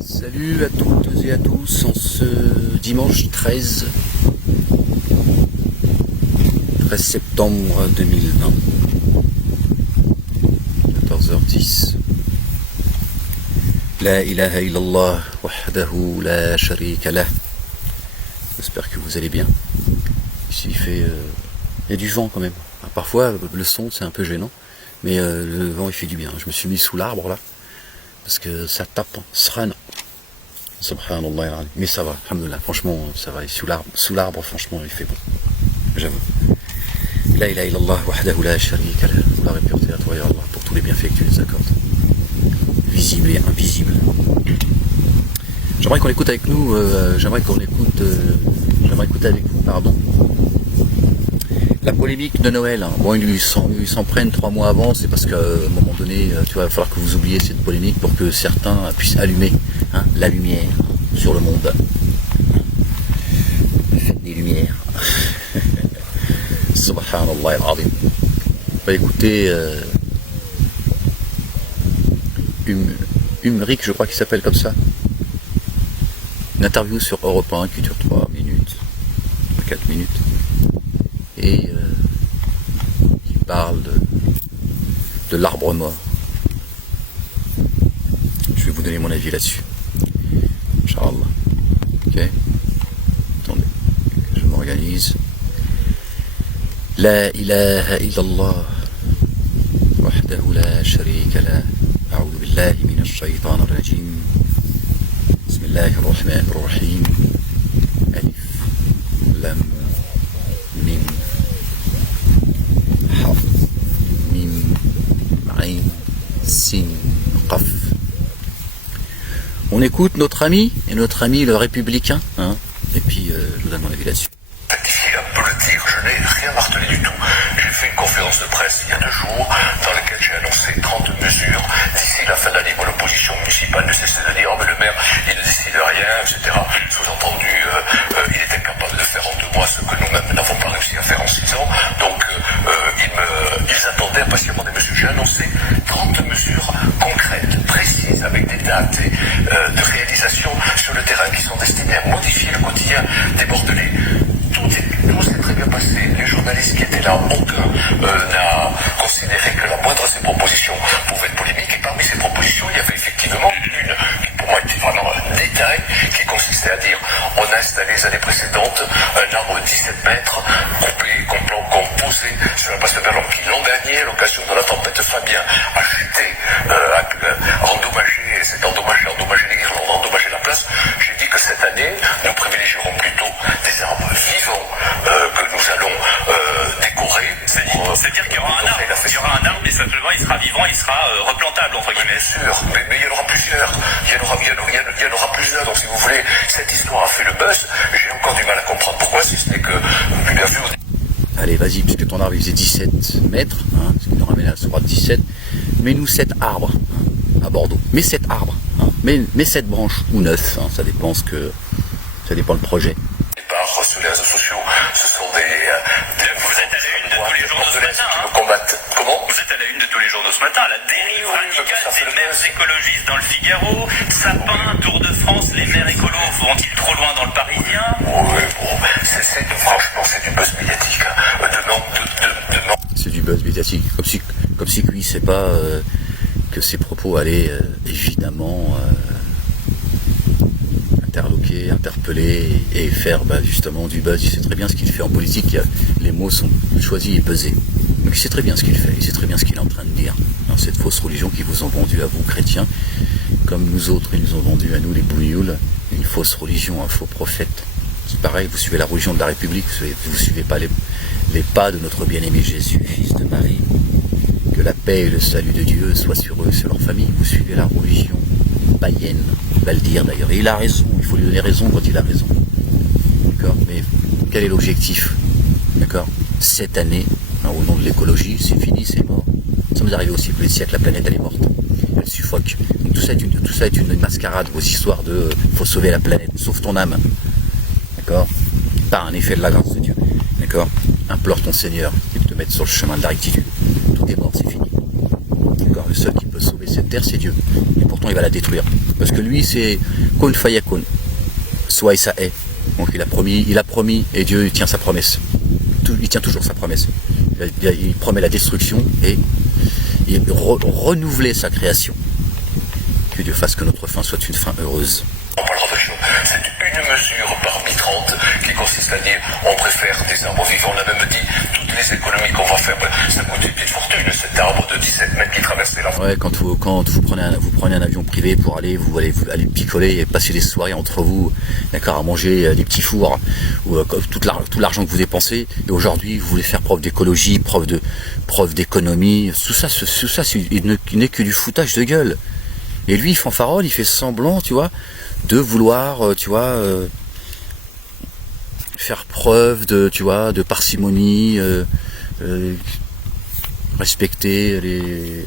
Salut à toutes et à tous en ce dimanche 13 septembre 2020, 14h10. La ilaha illallah wahdahu la sharika lah. J'espère que vous allez bien. Ici il y a du vent quand même. Parfois le son c'est un peu gênant, mais le vent il fait du bien. Je me suis mis sous l'arbre là, parce que ça tape, sran. Subhanallah, mais ça va, alhamdoulilah, franchement ça va, sous l'arbre franchement il fait bon, j'avoue. La ilaha illallah wahdahu la sharika lah, la pureté à toi ya Allah pour tous les bienfaits que tu nous accordes, visibles et invisibles. J'aimerais qu'on écoute avec nous, j'aimerais écouter avec vous, la polémique de Noël. Bon, ils s'en prennent 3 mois avant, c'est parce qu'à un moment donné, tu vois, il va falloir que vous oubliez cette polémique pour que certains puissent allumer la lumière sur le monde. Faites des lumières. Subhanallah al-azim. On va écouter Umric, je crois qu'il s'appelle comme ça. Une interview sur Europe 1 qui dure 3 minutes, 4 minutes. Et qui parle de l'arbre mort. Je vais vous donner mon avis là-dessus. Inch'Allah. Ok. Attendez, je m'organise. La ilaha illallah wahdahu la sharika la. A'udhu billahi minash shaytanir rajim. Bismillahir rahmanir rahim. Alif lam mim ha mim ain sin qaf. On écoute notre ami le républicain, et puis je vous donne mon avis là-dessus. Ici un peu le tigre, je n'ai rien martelé du tout. J'ai fait une conférence de presse il y a 2 jours dans laquelle j'ai annoncé 30 mesures d'ici la fin de l'année. Moi, l'opposition municipale ne cessait de dire mais le maire il ne décide rien, etc. Sous-entendu, il était capable de faire en 2 mois ce que nous-mêmes n'avons pas réussi à faire en 6 ans. Donc ils attendaient impatiemment des mesures. J'ai annoncé 30 mesures concrètes, précises, avec des dates de réalisation sur le terrain qui sont destinées à modifier le quotidien des Bordelais. Tout s'est très bien passé. Les journalistes qui étaient là, aucun n'a considéré que la moindre de ces propositions pouvait être polémique. Et parmi ces propositions, il y avait effectivement une qui pour moi était vraiment un détail, qui consistait à dire on a installé les années précédentes un arbre de 17 mètres coupé, composé sur la place de Berlon, qui l'an dernier, à l'occasion de la tempête Fabien, a chuté, endommagé les guirlandes, endommagé la place. J'ai dit que cette année, nous privilégierons plutôt des arbres vivants que nous allons décorer. C'est-à-dire qu'il y aura un arbre, et simplement il sera vivant, il sera replantable entre guillemets. Bien sûr, mais il y en aura plusieurs. Il y en aura plusieurs. Donc si vous voulez, cette histoire a fait le buzz. J'ai encore du mal à comprendre pourquoi, si ce n'est que bien vu. Allez, vas-y, puisque ton arbre il faisait 17 mètres, ce qui nous ramène à ce droit de 17, mets-nous 7 arbres à Bordeaux. Mets 7 arbres, mets 7 branches ou 9, ça dépend le projet. Sur les réseaux sociaux, ce sont des vous êtes à la une de tous les journaux ce matin. Qui me combattent. Comment? Vous êtes à la une de tous les journaux ce matin. La dérive radicale des maires écologistes dans le Figaro. Sapin, Tour de France, les maires écolos vont-ils trop loin dans le Parisien? Oui, bon, franchement, c'est du buzz médiatique. C'est du buzz médiatique. Comme si lui, c'est pas que ses propos allaient évidemment interpeller et faire justement du buzz. Il sait très bien ce qu'il fait en politique. Les mots sont choisis et pesés. Donc il sait très bien ce qu'il fait. Il sait très bien ce qu'il est en train de dire. Cette fausse religion qu'ils vous ont vendue à vous, chrétiens, comme nous autres, ils nous ont vendu à nous, les bouilloules, une fausse religion, un faux prophète. C'est pareil, vous suivez la religion de la République, vous ne suivez pas les pas de notre bien-aimé Jésus, fils de Marie. Que la paix et le salut de Dieu soient sur eux, sur leur famille. Vous suivez la religion païenne, il va le dire d'ailleurs. Et il a raison, il faut lui donner raison quand il a raison. D'accord? Mais quel est l'objectif? D'accord? Cette année, au nom de l'écologie, c'est fini, c'est mort. Ça nous arrive aussi, plus de siècle, la planète elle est morte. Elle suffoque. Donc tout ça est une mascarade, vos histoires de faut sauver la planète, sauve ton âme. D'accord? Par un effet de la grâce de Dieu. D'accord? Implore ton Seigneur qu'il te mette sur le chemin de la rectitude. Tout est mort, c'est fini. D'accord? le seul qui peut sauver cette terre, c'est Dieu. Et pourtant, il va la détruire. Parce que lui, c'est kun fayakun. Soit et ça est. Donc il a promis, et Dieu tient sa promesse. Il tient toujours sa promesse. Il promet la destruction et il renouveler sa création. Que Dieu fasse que notre fin soit une fin heureuse. On parlera de choses. C'est une mesure parmi 30 qui consiste à dire on préfère des arbres vivants. On a même dit toutes les économies qu'on va faire, ça coûte une petite fortune, cet arbre de 17 mètres qui traversait la France. Ouais, quand vous prenez un avion privé pour aller picoler et passer des soirées entre vous, d'accord, à manger des petits fours, ou tout l'argent que vous dépensez, et aujourd'hui vous voulez faire preuve d'écologie, preuve d'économie, tout ça il n'est que du foutage de gueule. Et lui, il fanfaronne, il fait semblant, tu vois, de vouloir, faire preuve de parcimonie, respecter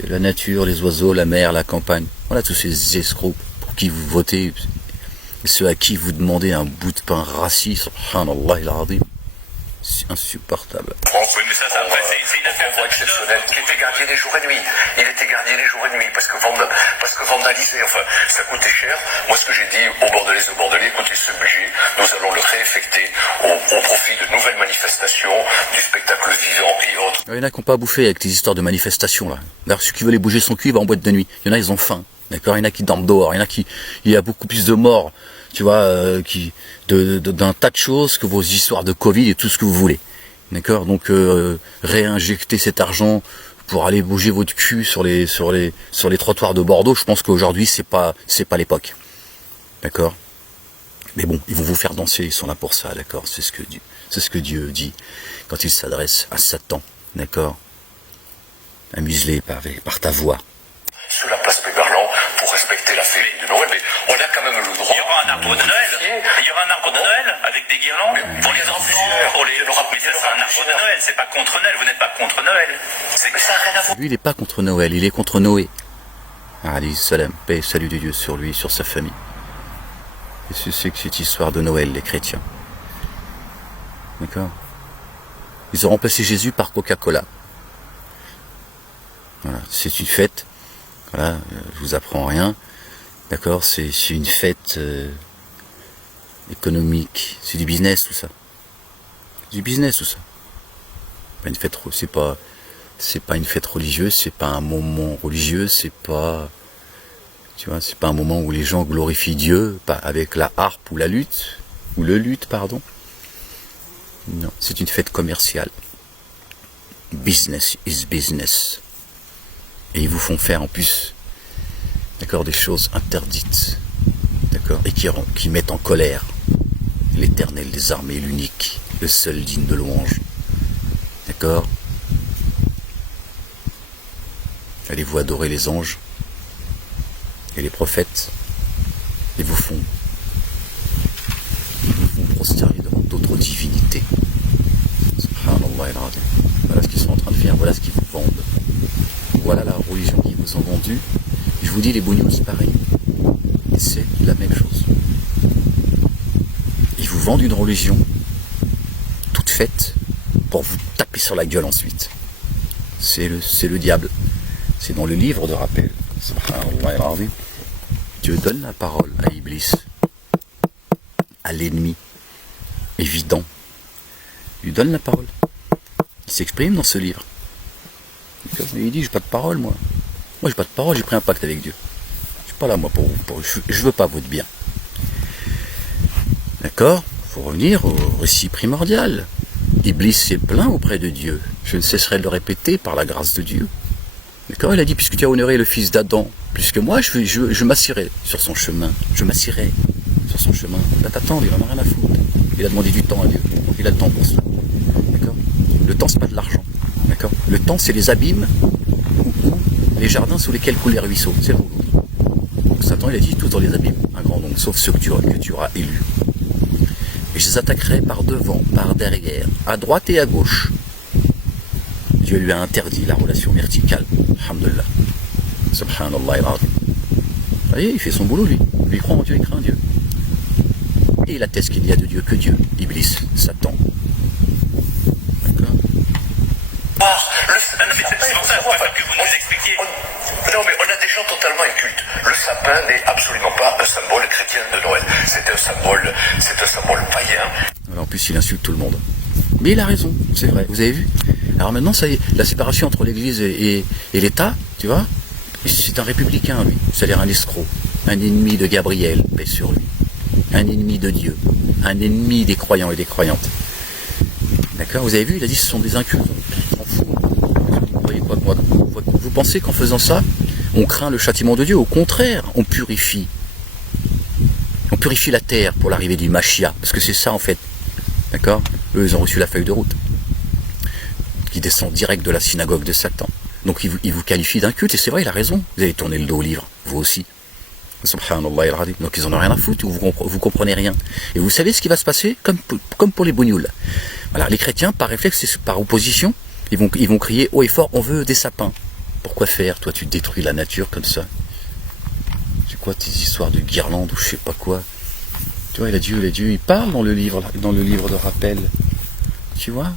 la nature, les oiseaux, la mer, la campagne. Voilà tous ces escrocs pour qui vous votez, et ceux à qui vous demandez un bout de pain rassis, subhanallah il-azim. C'est insupportable. Oui, mais ça, après, c'est une affaire exceptionnelle qui était gardien les jours et nuits. Il était gardien les jours et nuits parce que vandaliser, enfin, ça coûtait cher. Moi, ce que j'ai dit aux Bordelais, écoutez, ce budget, nous allons le réaffecter au profit de nouvelles manifestations, du spectacle vivant et autres. Il y en a qui n'ont pas bouffé avec tes histoires de manifestations là. D'ailleurs, celui qui veut aller bouger son cul, il va en boîte de nuit. Il y en a, ils ont faim. D'accord, il y en a qui dorment dehors. Il y a beaucoup plus de morts, tu vois, d'un tas de choses que vos histoires de Covid et tout ce que vous voulez. D'accord, donc réinjecter cet argent pour aller bouger votre cul sur les trottoirs de Bordeaux, je pense qu'aujourd'hui c'est pas l'époque. D'accord. Mais bon, ils vont vous faire danser, ils sont là pour ça, d'accord. C'est ce que Dieu dit quand il s'adresse à Satan, d'accord. Amuse-les par ta voix. Sur la place Péberlan pour respecter la fête de Noël, mais on a quand même le droit. Il y aura un arbre de Noël. Il y aura un arbre de Noël avec des guirlandes pour les enfants, mais ça c'est un arbre de Noël, c'est pas contre Noël. Vous n'êtes pas contre Noël. Mais ça n'a rien à voir. Lui, il n'est pas contre Noël, il est contre Noé. Alayhi salam, paix et salut de Dieu sur lui, sur sa famille. Et c'est cette histoire de Noël, les chrétiens. D'accord. Ils ont remplacé Jésus par Coca-Cola. Voilà, c'est une fête. Voilà, je vous apprends rien. D'accord, c'est une fête économique. C'est du business tout ça. Du business tout ça. Pas une fête, c'est pas une fête religieuse, c'est pas un moment religieux, c'est pas, tu vois, c'est pas un moment où les gens glorifient Dieu, pas avec la harpe ou la lutte, ou le luth, pardon. Non, c'est une fête commerciale. Business is business. Et ils vous font faire en plus, d'accord, des choses interdites, d'accord, et qui mettent en colère l'Éternel des armées, l'unique, le seul digne de louange, d'accord. Allez-vous adorer les anges et les prophètes, et vous font prosterner devant d'autres divinités. Subhanallah al-Azim. Voilà ce qu'ils sont en train de faire, voilà ce qu'ils vous vendent. Voilà la religion qu'ils vous ont vendue. Je vous dis, les bougnoux, c'est pareil. C'est la même chose. Ils vous vendent une religion toute faite pour vous taper sur la gueule ensuite. C'est le diable. C'est dans le livre de rappel. Dieu donne la parole à Iblis, à l'ennemi évident. Il lui donne la parole. Il s'exprime dans ce livre. Il dit, j'ai pas de parole, moi. Moi, j'ai pas de parole, j'ai pris un pacte avec Dieu. Je suis pas là, moi, je veux pas votre bien. D'accord ? Faut revenir au récit primordial. Iblis s'est plaint auprès de Dieu. Je ne cesserai de le répéter par la grâce de Dieu. D'accord ? Il a dit, puisque tu as honoré le fils d'Adam, plus que moi, je m'assirai sur son chemin. Je m'assirai sur son chemin. Il va t'attendre, il en a rien à foutre. Il a demandé du temps à Dieu. Donc il a le temps pour cela. D'accord ? Le temps, c'est pas de l'argent. D'accord ? Le temps, c'est les abîmes ou les jardins sous lesquels coulent les ruisseaux. C'est l'autre. Donc Satan, il a dit tout dans les abîmes. Un grand nombre, sauf ceux que tu auras élus. Et je les attaquerai par devant, par derrière, à droite et à gauche. Dieu lui a interdit la relation verticale. Alhamdulillah. Subhanallah al-Azim. Vous voyez, il fait son boulot, lui. Lui, il croit en Dieu, il craint Dieu. Et il atteste qu'il n'y a de Dieu que Dieu. Iblis, Satan. D'accord ? savoir. Non, mais c'est pour ça, je préfère que vous nous expliquiez. Non, mais on a des gens totalement incultes. Le sapin n'est absolument pas un symbole chrétien de Noël. C'est un symbole païen. Alors, en plus, il insulte tout le monde. Mais il a raison, c'est vrai. Vous avez vu? Alors maintenant, ça y est, la séparation entre l'Église et l'État, tu vois, c'est un républicain, lui. C'est-à-dire un escroc, un ennemi de Gabriel, paix sur lui. Un ennemi de Dieu, un ennemi des croyants et des croyantes. D'accord? Vous avez vu, il a dit que ce sont des incultes. On s'en fout. Vous croyez quoi? Vous pensez qu'en faisant ça, on craint le châtiment de Dieu? Au contraire, on purifie. On purifie la terre pour l'arrivée du Mashiach. Parce que c'est ça en fait. D'accord? Eux, ils ont reçu la feuille de route. Qui descend direct de la synagogue de Satan. Donc il vous qualifie d'inculte, et c'est vrai, il a raison. Vous avez tourné le dos au livre, vous aussi. Subhanallah al-Radim. Donc ils en ont rien à foutre, vous comprenez rien. Et vous savez ce qui va se passer, comme pour les bougnoules. Voilà, les chrétiens, par réflexe, par opposition, ils vont crier haut et fort, on veut des sapins. Pourquoi faire? Toi, tu détruis la nature comme ça. C'est quoi tes histoires de guirlandes ou je sais pas quoi? Tu vois, Dieu, il parle dans le livre de rappel. Tu vois,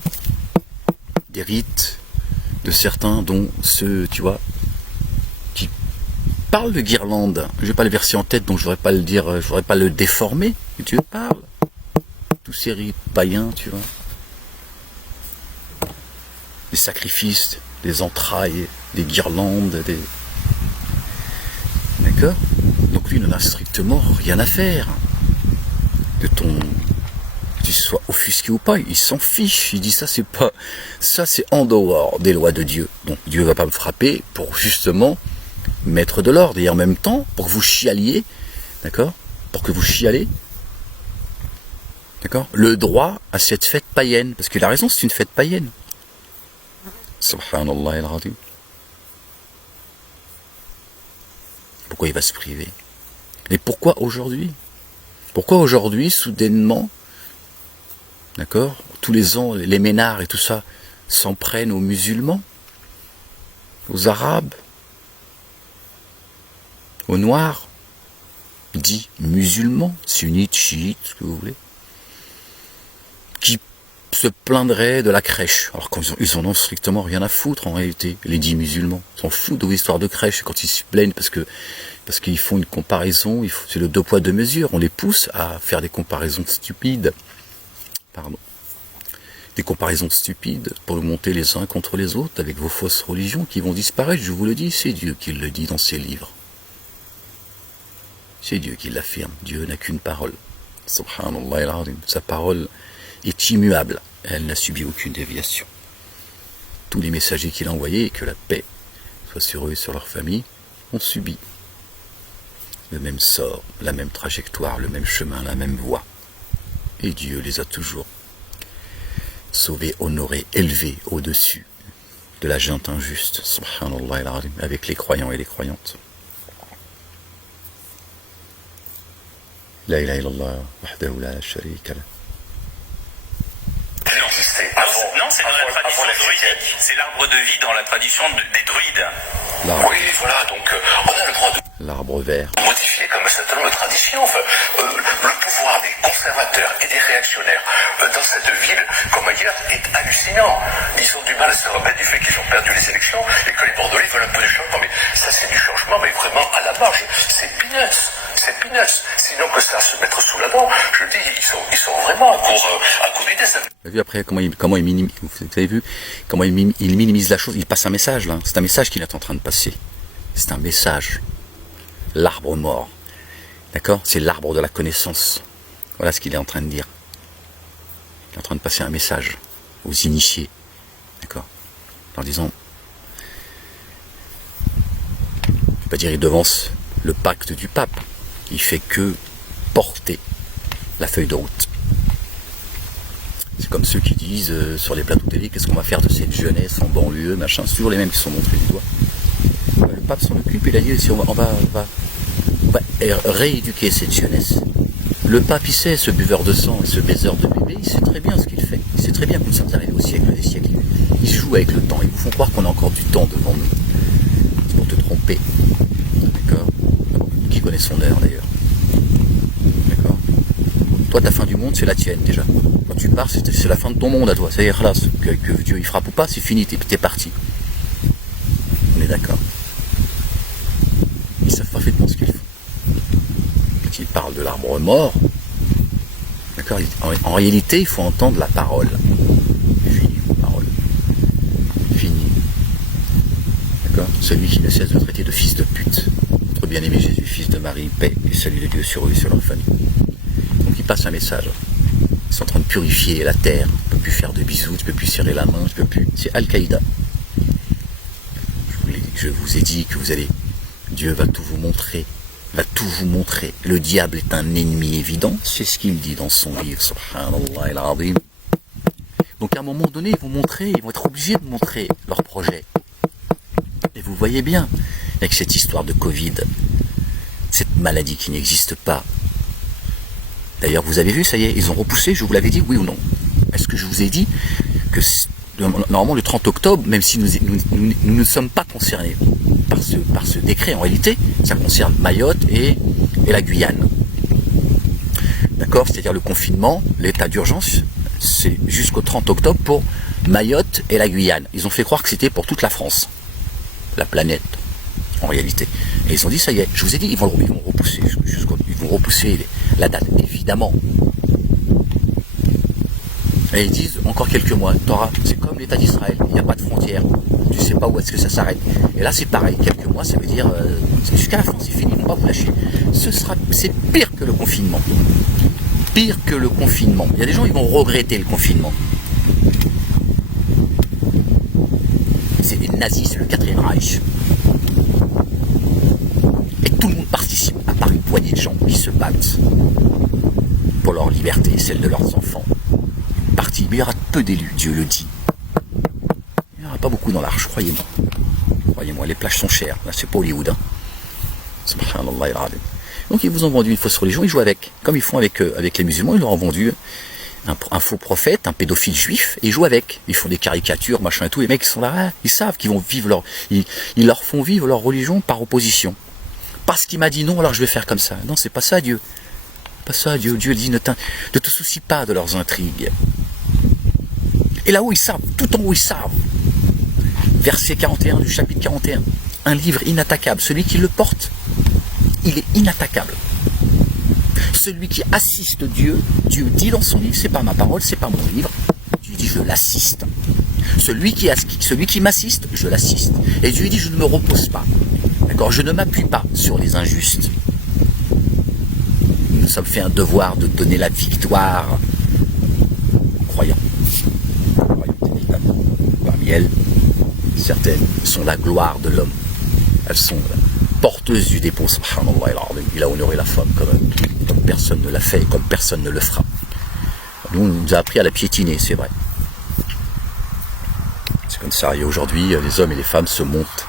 des rites de certains, dont ceux, tu vois, qui parlent de guirlandes. Je vais pas le verser en tête, donc je voudrais pas le dire, je voudrais pas le déformer. Mais Dieu parle. Tous ces rites païens, tu vois. Des sacrifices, des entrailles, des guirlandes, des... D'accord? Donc lui, il n'en a strictement rien à faire de ton... que tu sois offusqué ou pas, il s'en fiche. Il dit ça, c'est en dehors des lois de Dieu. Donc Dieu va pas me frapper pour justement mettre de l'ordre. Et en même temps, pour que vous chialiez, d'accord? Pour que vous chialez, d'accord? Le droit à cette fête païenne. Parce qu'il a raison, c'est une fête païenne. Subhanallah al-Radim. Pourquoi il va se priver? Et pourquoi aujourd'hui? Pourquoi aujourd'hui, soudainement, d'accord, tous les ans, les ménards et tout ça s'en prennent aux musulmans, aux arabes, aux noirs, dits musulmans, sunnites, chiites, ce que vous voulez, qui se plaindraient de la crèche, alors qu'ils en ont strictement rien à foutre en réalité, les dits musulmans, ils s'en foutent de vos histoires de crèche, quand ils se plaignent parce qu'ils font une comparaison, c'est le 2 poids 2 mesures, on les pousse à faire des comparaisons stupides, des comparaisons stupides pour nous monter les uns contre les autres avec vos fausses religions qui vont disparaître, je vous le dis, c'est Dieu qui le dit dans ses livres. C'est Dieu qui l'affirme, Dieu n'a qu'une parole. Subhanallah al-Azim, sa parole est immuable, elle n'a subi aucune déviation. Tous les messagers qu'il a envoyés, et que la paix soit sur eux et sur leur famille, ont subi le même sort, la même trajectoire, le même chemin, la même voie. Et Dieu les a toujours sauvés, honorés, élevés au-dessus de la junte injuste, subhanallah al-Azim, avec les croyants et les croyantes. La ilaha illallah, wahdahu la sharika lah. Non, c'est dans la tradition druidique. C'est l'arbre de vie dans la tradition des druides. Oui, voilà, donc on a le droit de l'arbre vert. modifier comme un certain nombre de traditions. Enfin, le pouvoir des conservateurs et des réactionnaires dans cette ville, comme ailleurs, est hallucinant. Ils ont du mal à se remettre du fait qu'ils ont perdu les élections et que les Bordelais veulent un peu de changement. Mais ça, c'est du changement, mais vraiment à la marge. C'est peanuts. C'est peanuts. Sinon que ça se mettre sous la dent, je dis, ils sont vraiment à court d'idées. Vous avez vu après comment il minimise, vous avez vu comment il minimise la chose. Il passe un message là. C'est un message qu'il est en train de passer. C'est un message. L'arbre mort. D'accord? C'est l'arbre de la connaissance. Voilà ce qu'il est en train de dire. Il est en train de passer un message aux initiés. D'accord? En disant, je ne vais pas dire il devance le pacte du pape. Il fait que porter la feuille de route. C'est comme ceux qui disent sur les plateaux télé, qu'est-ce qu'on va faire de cette jeunesse en banlieue, machin, c'est toujours les mêmes qui sont montrés du doigt. Le pape s'en occupe, il a dit on va rééduquer cette jeunesse. Le pape, il sait, ce buveur de sang et ce baiseur de bébé, il sait très bien ce qu'il fait. Il sait très bien que nous sommes arrivés au siècle des siècles. Ils jouent avec le temps, ils vous font croire qu'on a encore du temps devant nous. C'est pour te tromper. D'accord? Qui connaît son heure d'ailleurs? D'accord? Toi, ta fin du monde, c'est la tienne déjà. Quand tu pars, c'est la fin de ton monde à toi. Ça y est, là, que Dieu il frappe ou pas, c'est fini, t'es parti. On est d'accord. Ils savent parfaitement ce qu'ils font. Quand ils parlent de l'arbre mort, d'accord, en réalité, il faut entendre la parole. Fini, parole. Fini. D'accord. Celui qui ne cesse de traiter de fils de pute. Notre bien-aimé Jésus, fils de Marie, paix et salut de Dieu sur eux et sur leur famille. Donc il passe un message. Ils sont en train de purifier la terre. Tu ne peux plus faire de bisous, tu ne peux plus serrer la main, tu peux plus. C'est Al-Qaïda. Je vous ai dit que Dieu va tout vous montrer. Va tout vous montrer. Le diable est un ennemi évident. C'est ce qu'il dit dans son livre. Subhanallah al-Azim. Donc à un moment donné, ils vont être obligés de montrer leur projet. Et vous voyez bien, avec cette histoire de Covid, cette maladie qui n'existe pas. D'ailleurs, vous avez vu, ça y est, ils ont repoussé, je vous l'avais dit, oui ou non? Est-ce que je vous ai dit que normalement le 30 octobre, même si nous ne sommes pas concernés par ce décret, en réalité, ça concerne Mayotte et la Guyane. D'accord? C'est-à-dire le confinement, l'état d'urgence, c'est jusqu'au 30 octobre pour Mayotte et la Guyane. Ils ont fait croire que c'était pour toute la France, la planète, en réalité. Et ils ont dit, ça y est, je vous ai dit, ils vont repousser, ils vont repousser la date, évidemment. Et ils disent, encore quelques mois, c'est comme l'État d'Israël, il n'y a pas de frontières, tu ne sais pas où est-ce que ça s'arrête. Et là, c'est pareil, quelques mois, ça veut dire, jusqu'à la fin, c'est fini, ils ne vont pas vous lâcher. C'est pire que le confinement. Pire que le confinement. Il y a des gens, ils vont regretter le confinement. C'est les nazis, c'est le 4e Reich. Et tout le monde participe, à part une poignée de gens qui se battent pour leur liberté et celle de leurs enfants. Parti, mais il y aura peu d'élus, Dieu le dit. Il n'y aura pas beaucoup dans l'arche, croyez-moi. Croyez-moi, les plages sont chères. Là, c'est pas Hollywood. Hein. Subhanallah al-Azim. Donc ils vous ont vendu une fausse religion, ils jouent avec. Comme ils font avec les musulmans, ils leur ont vendu un faux prophète, un pédophile juif, et ils jouent avec. Ils font des caricatures, machin et tout. Les mecs sont là, ils savent qu'ils vont vivre ils leur font vivre leur religion par opposition. Parce qu'il m'a dit non, alors je vais faire comme ça. Non, c'est pas ça, Dieu. Pas ça, Dieu. Dieu dit ne te soucie pas de leurs intrigues. Et là-haut, ils savent, tout en haut, ils savent. Verset 41 du chapitre 41. Un livre inattaquable. Celui qui le porte, il est inattaquable. Celui qui assiste Dieu, Dieu dit dans son livre, c'est pas ma parole, c'est pas mon livre. Dieu dit, je l'assiste. Celui qui m'assiste, je l'assiste. Et Dieu dit, je ne me repose pas. D'accord, je ne m'appuie pas sur les injustes. Nous nous sommes fait un devoir de donner la victoire aux croyants. Évidemment. Parmi elles, certaines sont la gloire de l'homme. Elles sont porteuses du dépôt. Subhanallah, il a honoré la femme comme personne ne l'a fait, comme personne ne le fera. Nous, on nous a appris à la piétiner, c'est vrai. C'est comme ça. Et aujourd'hui, les hommes et les femmes se montent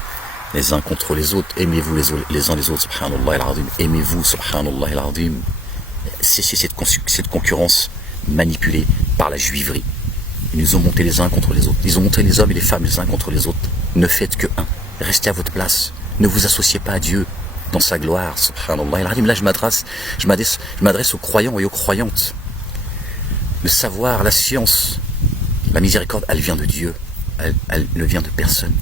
les uns contre les autres. Aimez-vous les uns les autres, subhanallah al-azim. Aimez-vous, subhanallah al-azim. C'est cette concurrence manipulée par la juiverie. Ils nous ont monté les uns contre les autres. Ils ont monté les hommes et les femmes les uns contre les autres. Ne faites que un. Restez à votre place. Ne vous associez pas à Dieu dans sa gloire, subhanallah al-azim. Là, je m'adresse aux croyants et aux croyantes. Le savoir, la science, la miséricorde, elle vient de Dieu. Elle ne vient de personne.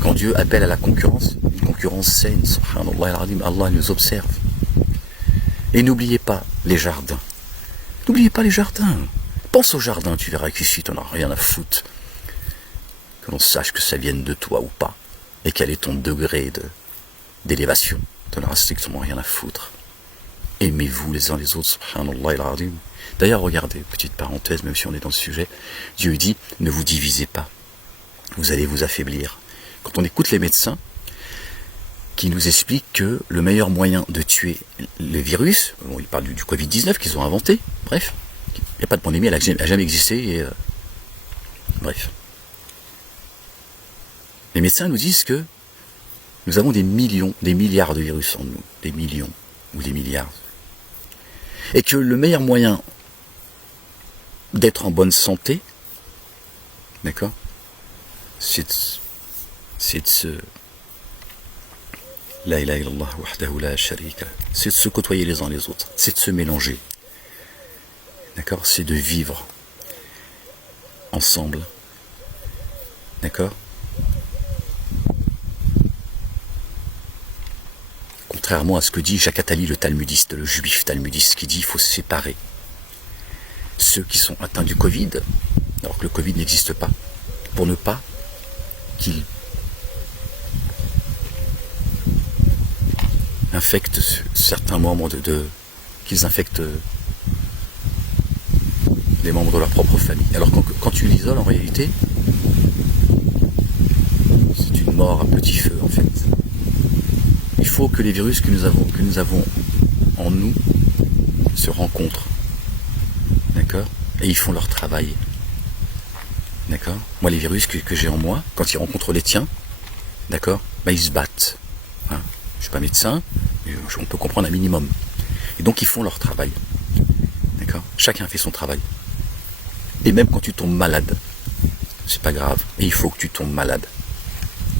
Quand Dieu appelle à la concurrence, une concurrence saine, subhanallah al-azim, Allah nous observe. Et n'oubliez pas les jardins. N'oubliez pas les jardins. Pense aux jardins, tu verras qu'ici, tu n'en as rien à foutre. Que l'on sache que ça vienne de toi ou pas. Et quel est ton degré d'élévation. Tu n'en as strictement rien à foutre. Aimez-vous les uns les autres, subhanallah al-azim. D'ailleurs, regardez, petite parenthèse, même si on est dans le sujet, Dieu dit, ne vous divisez pas. Vous allez vous affaiblir. Quand on écoute les médecins qui nous expliquent que le meilleur moyen de tuer le virus, bon, ils parlent du Covid-19 qu'ils ont inventé, bref, il n'y a pas de pandémie, elle n'a jamais existé, et bref. Les médecins nous disent que nous avons des milliards de virus en nous, des millions ou des milliards. Et que le meilleur moyen d'être en bonne santé, d'accord, c'est de La ilaha illallah wahdahu la sharika. C'est de se côtoyer les uns les autres, c'est de se mélanger. D'accord? C'est de vivre ensemble. D'accord? Contrairement à ce que dit Jacques Attali, le talmudiste, le juif talmudiste, qui dit qu'il faut se séparer. Ceux qui sont atteints du Covid, alors que le Covid n'existe pas, pour ne pas qu'ils infectent certains membres qu'ils infectent les membres de leur propre famille. Alors quand tu l'isoles, en réalité, c'est une mort à petit feu, en fait. Il faut que les virus que nous avons en nous se rencontrent. D'accord? Et ils font leur travail. D'accord? Moi, les virus que j'ai en moi, quand ils rencontrent les tiens, d'accord? Ils se battent. Hein? Je ne suis pas médecin, mais on peut comprendre un minimum. Et donc, ils font leur travail. D'accord? Chacun fait son travail. Et même quand tu tombes malade, c'est pas grave. Et il faut que tu tombes malade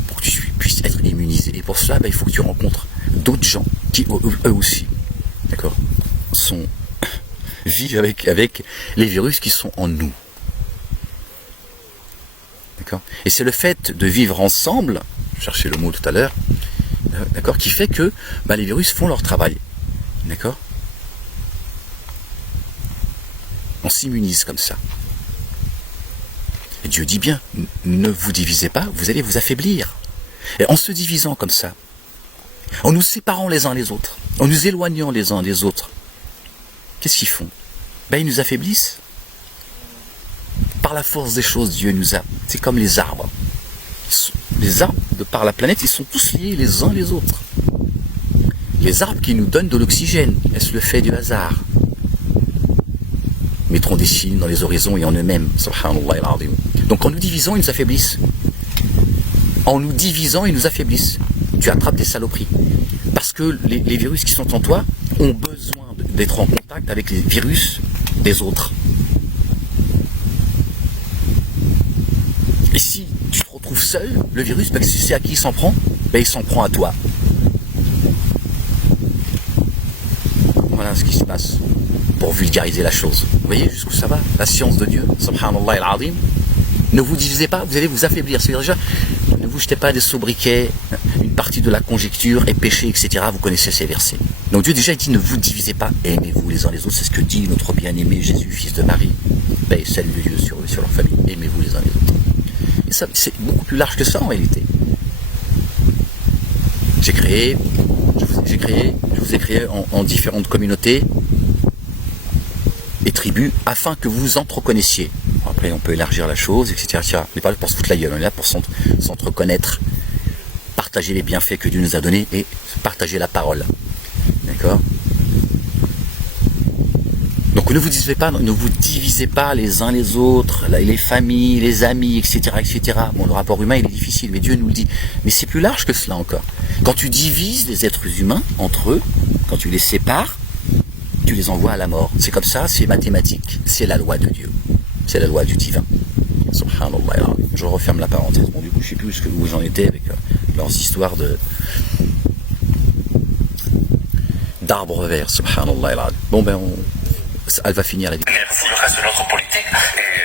pour que tu puisses être immunisé. Et pour cela, il faut que tu rencontres d'autres gens qui, eux aussi, d'accord, vivent avec les virus qui sont en nous. D'accord? Et c'est le fait de vivre ensemble, je cherchais le mot tout à l'heure, d'accord, qui fait que les virus font leur travail. D'accord? On s'immunise comme ça. Et Dieu dit bien, ne vous divisez pas, vous allez vous affaiblir. Et en se divisant comme ça, en nous séparant les uns les autres, en nous éloignant les uns des autres, qu'est-ce qu'ils font? Ils nous affaiblissent. Par la force des choses, Dieu nous a... C'est comme les arbres. Les arbres, de par la planète, ils sont tous liés les uns les autres. Les arbres qui nous donnent de l'oxygène, est-ce le fait du hasard? Mettront des signes dans les horizons et en eux-mêmes. Subhanallah al-azim. Donc en nous divisant, ils nous affaiblissent. En nous divisant, ils nous affaiblissent. Tu attrapes des saloperies. Parce que les virus qui sont en toi ont besoin d'être en contact avec les virus des autres. Et si tu te retrouves seul, le virus, si c'est à qui il s'en prend, il s'en prend à toi. Voilà ce qui se passe. Pour vulgariser la chose. Vous voyez jusqu'où ça va? La science de Dieu. Subhanallah al-azim. Ne vous divisez pas, vous allez vous affaiblir. C'est déjà, ne vous jetez pas des sobriquets, une partie de la conjecture est péché, etc. Vous connaissez ces versets. Donc Dieu déjà dit ne vous divisez pas, aimez-vous les uns les autres. C'est ce que dit notre bien-aimé Jésus, fils de Marie. Paix et salut de Dieu sur eux, sur leur famille. Aimez-vous les uns les autres. Et ça, c'est beaucoup plus large que ça en réalité. Je vous ai créé en différentes communautés et tribus afin que vous entreconnaissiez. Après, on peut élargir la chose, etc. On n'est pas là pour se foutre la gueule, on est là pour s'entreconnaître, partager les bienfaits que Dieu nous a donnés et partager la parole. D'accord? Donc ne vous divisez pas les uns les autres, les familles, les amis, etc., etc. Bon, le rapport humain, il est difficile, mais Dieu nous le dit. Mais c'est plus large que cela encore. Quand tu divises les êtres humains entre eux, quand tu les sépares, tu les envoies à la mort. C'est comme ça, c'est mathématique. C'est la loi de Dieu. C'est la loi du divin. Subhanallah. Je referme la parenthèse. Bon, du coup, je ne sais plus où j'en étais avec leurs histoires d'arbres verts. Subhanallah. Bon, elle va finir la vidéo. Merci. Le reste de notre politique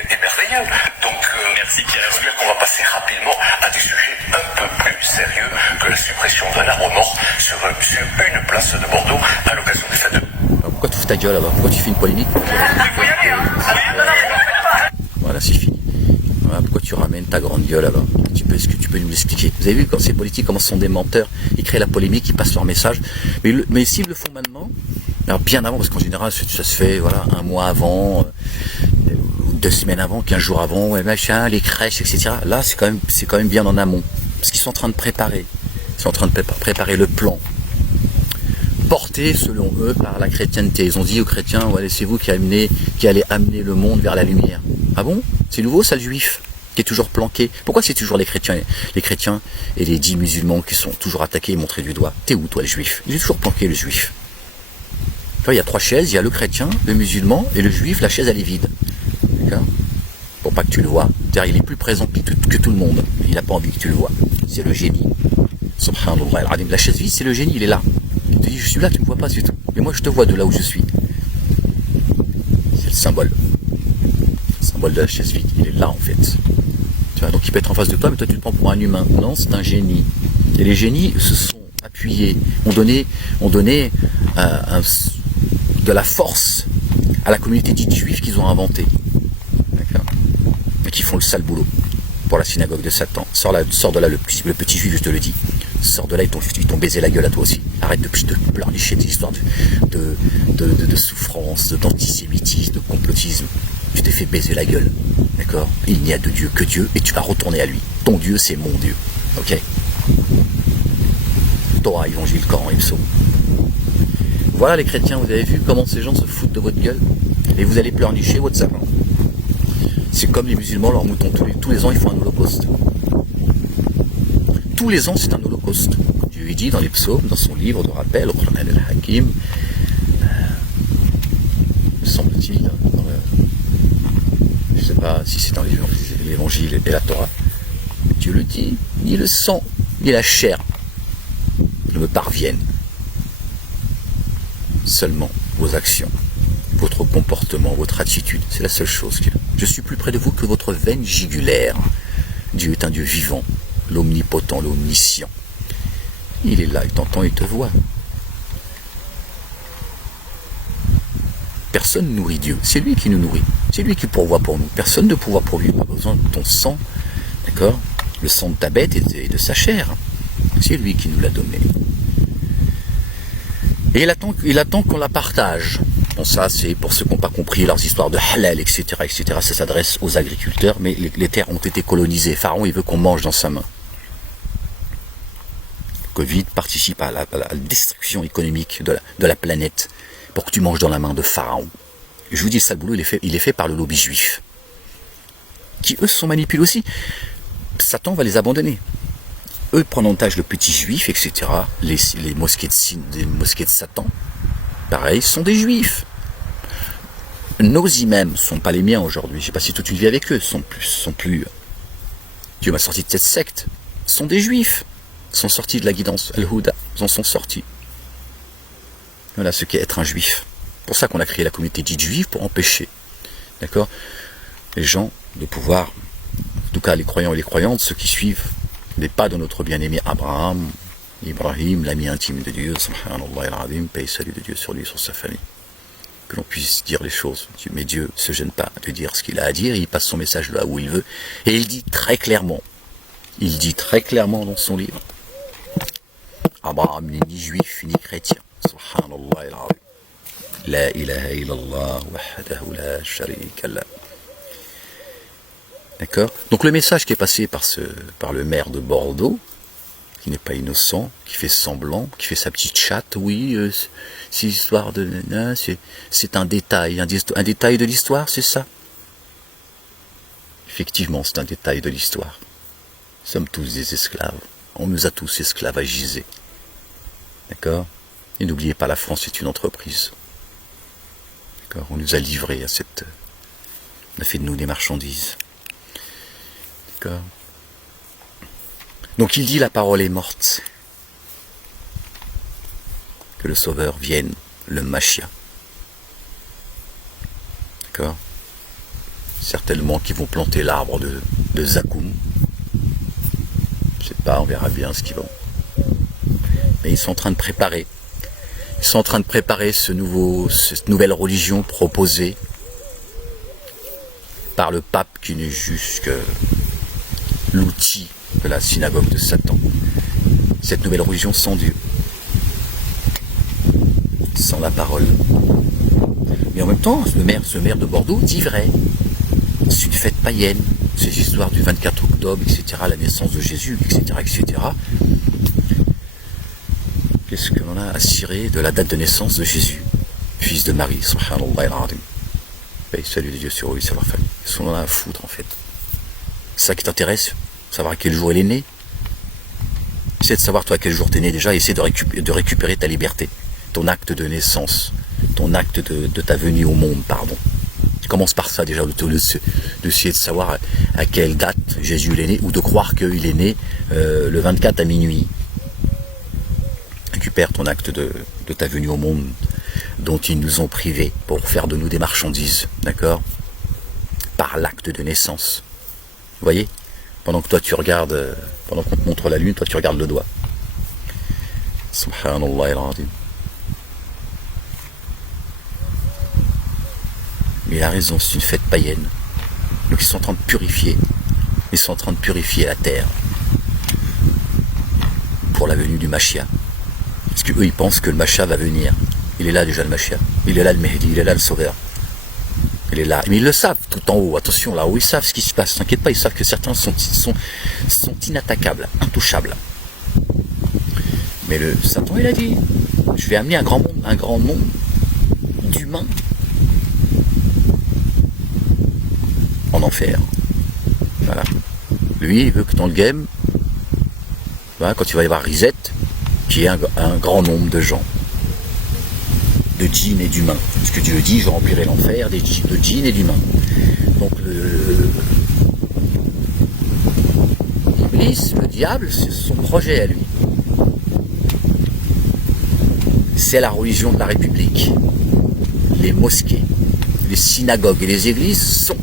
est merveilleux. Donc, merci Pierre. J'espère qu'on va passer rapidement à des sujets un peu plus sérieux que la suppression d'un arbre mort sur une place de Bordeaux à l'occasion des fêtes de... Pourquoi tu fous ta gueule alors? Pourquoi tu fais une polémique? Voilà, c'est fini. Voilà, pourquoi tu ramènes ta grande gueule alors? Est-ce que tu peux nous l'expliquer? Vous avez vu quand ces politiques, comment ce sont des menteurs? Ils créent la polémique, ils passent leur message. Mais s'ils le font maintenant, alors bien avant, parce qu'en général, ça se fait voilà, un mois avant, 2 semaines avant, 15 jours avant, ouais, machin, les crèches, etc. Là, c'est quand même bien en amont. Parce qu'ils sont en train de préparer. Ils sont en train de préparer le plan. Porté, selon eux, par la chrétienté. Ils ont dit aux chrétiens, ouais, c'est vous qui allez amener le monde vers la lumière. Ah bon? C'est nouveau, ça, le juif, qui est toujours planqué. Pourquoi c'est toujours les chrétiens et les 10 musulmans qui sont toujours attaqués et montrés du doigt? T'es où, toi, le juif? Il est toujours planqué, le juif. Il y a 3 chaises, il y a le chrétien, le musulman et le juif, la chaise, elle est vide. D'accord? Pour pas que tu le vois. C'est-à-dire, il est plus présent que tout le monde. Il n'a pas envie que tu le vois. C'est le génie. Subhanallah al-Adim. La chaise vide, c'est le génie, il est là. Il te dit, je suis là, tu ne me vois pas, c'est tout. Mais moi, je te vois de là où je suis. C'est le symbole. Le symbole de la chaise vide, il est là, en fait. Tu vois, donc il peut être en face de toi, mais toi, tu te prends pour un humain. Non, c'est un génie. Et les génies se sont appuyés, ont donné de la force à la communauté dite juive qu'ils ont inventée. D'accord ? Et qui font le sale boulot pour la synagogue de Satan. Sors de là, le petit juif, je te le dis. Sors de là, ils t'ont baisé la gueule à toi aussi. Arrête de pleurnicher des histoires de souffrance, d'antisémitisme, de complotisme. Tu t'es fait baiser la gueule. D'accord ? Il n'y a de Dieu que Dieu et tu vas retourner à lui. Ton Dieu, c'est mon Dieu. Ok ? Torah, Évangile, Coran et Psaume. Voilà les chrétiens, vous avez vu comment ces gens se foutent de votre gueule et vous allez pleurnicher WhatsApp. C'est comme les musulmans, leurs moutons. Tous les ans, ils font un holocauste. Tous les ans, c'est un holocauste. Dieu lui dit dans les psaumes, dans son livre de rappel, au Qur'an al-Hakim, semble-t-il, je ne sais pas si c'est dans l'évangile et la Torah, Dieu le dit, ni le sang, ni la chair ne me parviennent. Seulement vos actions, votre comportement, votre attitude, c'est la seule chose que je suis plus près de vous que votre veine jugulaire. Dieu est un Dieu vivant, l'omnipotent, l'omniscient. Il est là, il t'entend, il te voit. Personne ne nourrit Dieu, c'est lui qui nous nourrit, c'est lui qui pourvoit pour nous. Personne ne pourvoit pour lui, pas besoin de ton sang, d'accord ? Le sang de ta bête et de sa chair, c'est lui qui nous l'a donné. Et il attend qu'on la partage. Bon, ça, c'est pour ceux qui n'ont pas compris leurs histoires de halal, etc., etc. Ça s'adresse aux agriculteurs, mais les terres ont été colonisées. Pharaon, il veut qu'on mange dans sa main. Le Covid participe à la destruction économique de la planète pour que tu manges dans la main de Pharaon. Je vous dis, le sale boulot, il est fait par le lobby juif, qui, eux, se sont manipulés aussi. Satan va les abandonner. Eux prennent en otage le petit juif, etc. Les mosquées de Satan, pareil, sont des juifs. Nos imams ne sont pas les miens aujourd'hui. J'ai passé toute une vie avec eux. Sont plus. Dieu m'a sorti de cette secte. Sont des juifs. Ils sont sortis de la guidance Al-Huda. Ils en sont sortis. Voilà ce qu'est être un juif. C'est pour ça qu'on a créé la communauté dite juive, pour empêcher, d'accord, les gens de pouvoir, en tout cas les croyants et les croyantes, ceux qui suivent les pas de notre bien-aimé Abraham, Ibrahim, l'ami intime de Dieu, subhanallah al-azim, paix et salut de Dieu sur lui, sur sa famille. Que l'on puisse dire les choses. Mais Dieu ne se gêne pas de dire ce qu'il a à dire, il passe son message là où il veut, et il dit très clairement dans son livre, Abraham n'est ni juif ni chrétien, subhanallah al-azim. La ilaha illallah wahdahu la sharika lah. D'accord ? Donc le message qui est passé par le maire de Bordeaux, qui n'est pas innocent, qui fait semblant, qui fait sa petite chatte, oui, c'est l'histoire de nana, c'est un détail de l'histoire, c'est ça ? Effectivement, c'est un détail de l'histoire. Nous sommes tous des esclaves. On nous a tous esclavagisés. D'accord ? Et n'oubliez pas, la France est une entreprise. D'accord ? On nous a livrés on a fait de nous des marchandises. D'accord ? Donc il dit, la parole est morte. Que le Sauveur vienne, le Machia. D'accord ? Certainement qu'ils vont planter l'arbre de Zakoum. Je sais pas, on verra bien ce qu'ils vont. Mais ils sont en train de préparer. Ils sont en train de préparer cette nouvelle religion proposée par le pape, qui n'est juste que l'outil de la synagogue de Satan. Cette nouvelle religion sans Dieu, sans la parole. Mais en même temps, ce maire de Bordeaux dit vrai. C'est une fête païenne. Ces histoires du 24 octobre, etc., la naissance de Jésus, etc., etc. Qu'est-ce que l'on a à cirer de la date de naissance de Jésus, fils de Marie, subhanallah al-azim. Paix, salut de Dieu sur eux et sur leur famille. Qu'est-ce qu'on en a à foutre en fait ? C'est ça qui t'intéresse ? Savoir à quel jour il est né ? Essaie de savoir toi à quel jour tu es né déjà, et essaie de récupérer ta liberté, ton acte de naissance, ton acte de ta venue au monde, pardon. Commence par ça déjà, d'essayer de savoir à quelle date Jésus est né, ou de croire qu'il est né le 24 à minuit. récupère ton acte de ta venue au monde dont ils nous ont privés pour faire de nous des marchandises, d'accord? Par l'acte de naissance. Vous voyez? Pendant que toi tu regardes, pendant qu'on te montre la lune, toi tu regardes le doigt. Subhanallah al-Azim. Mais il a raison, c'est une fête païenne. Donc ils sont en train de purifier. Ils sont en train de purifier la terre pour la venue du Mashiach. Parce qu'eux, ils pensent que le Mashiach va venir. Il est là déjà le Mashiach. Il est là le Mehdi, il est là le Sauveur. Il est là. Mais ils le savent tout en haut. Attention, là-haut, ils savent ce qui se passe. T'inquiète pas, ils savent que certains sont inattaquables, intouchables. Mais le Satan, il a dit, je vais amener un grand nombre d'humains en enfer. Voilà. Lui, il veut que dans le game, voilà, quand il va y avoir Rizet, qu'il y ait un grand nombre de gens, de djinns et d'humains. Parce que Dieu dit, je remplirai l'enfer de djinns et d'humains. Donc Iblis, le diable, c'est son projet à lui. C'est la religion de la République. Les mosquées, les synagogues et les églises sont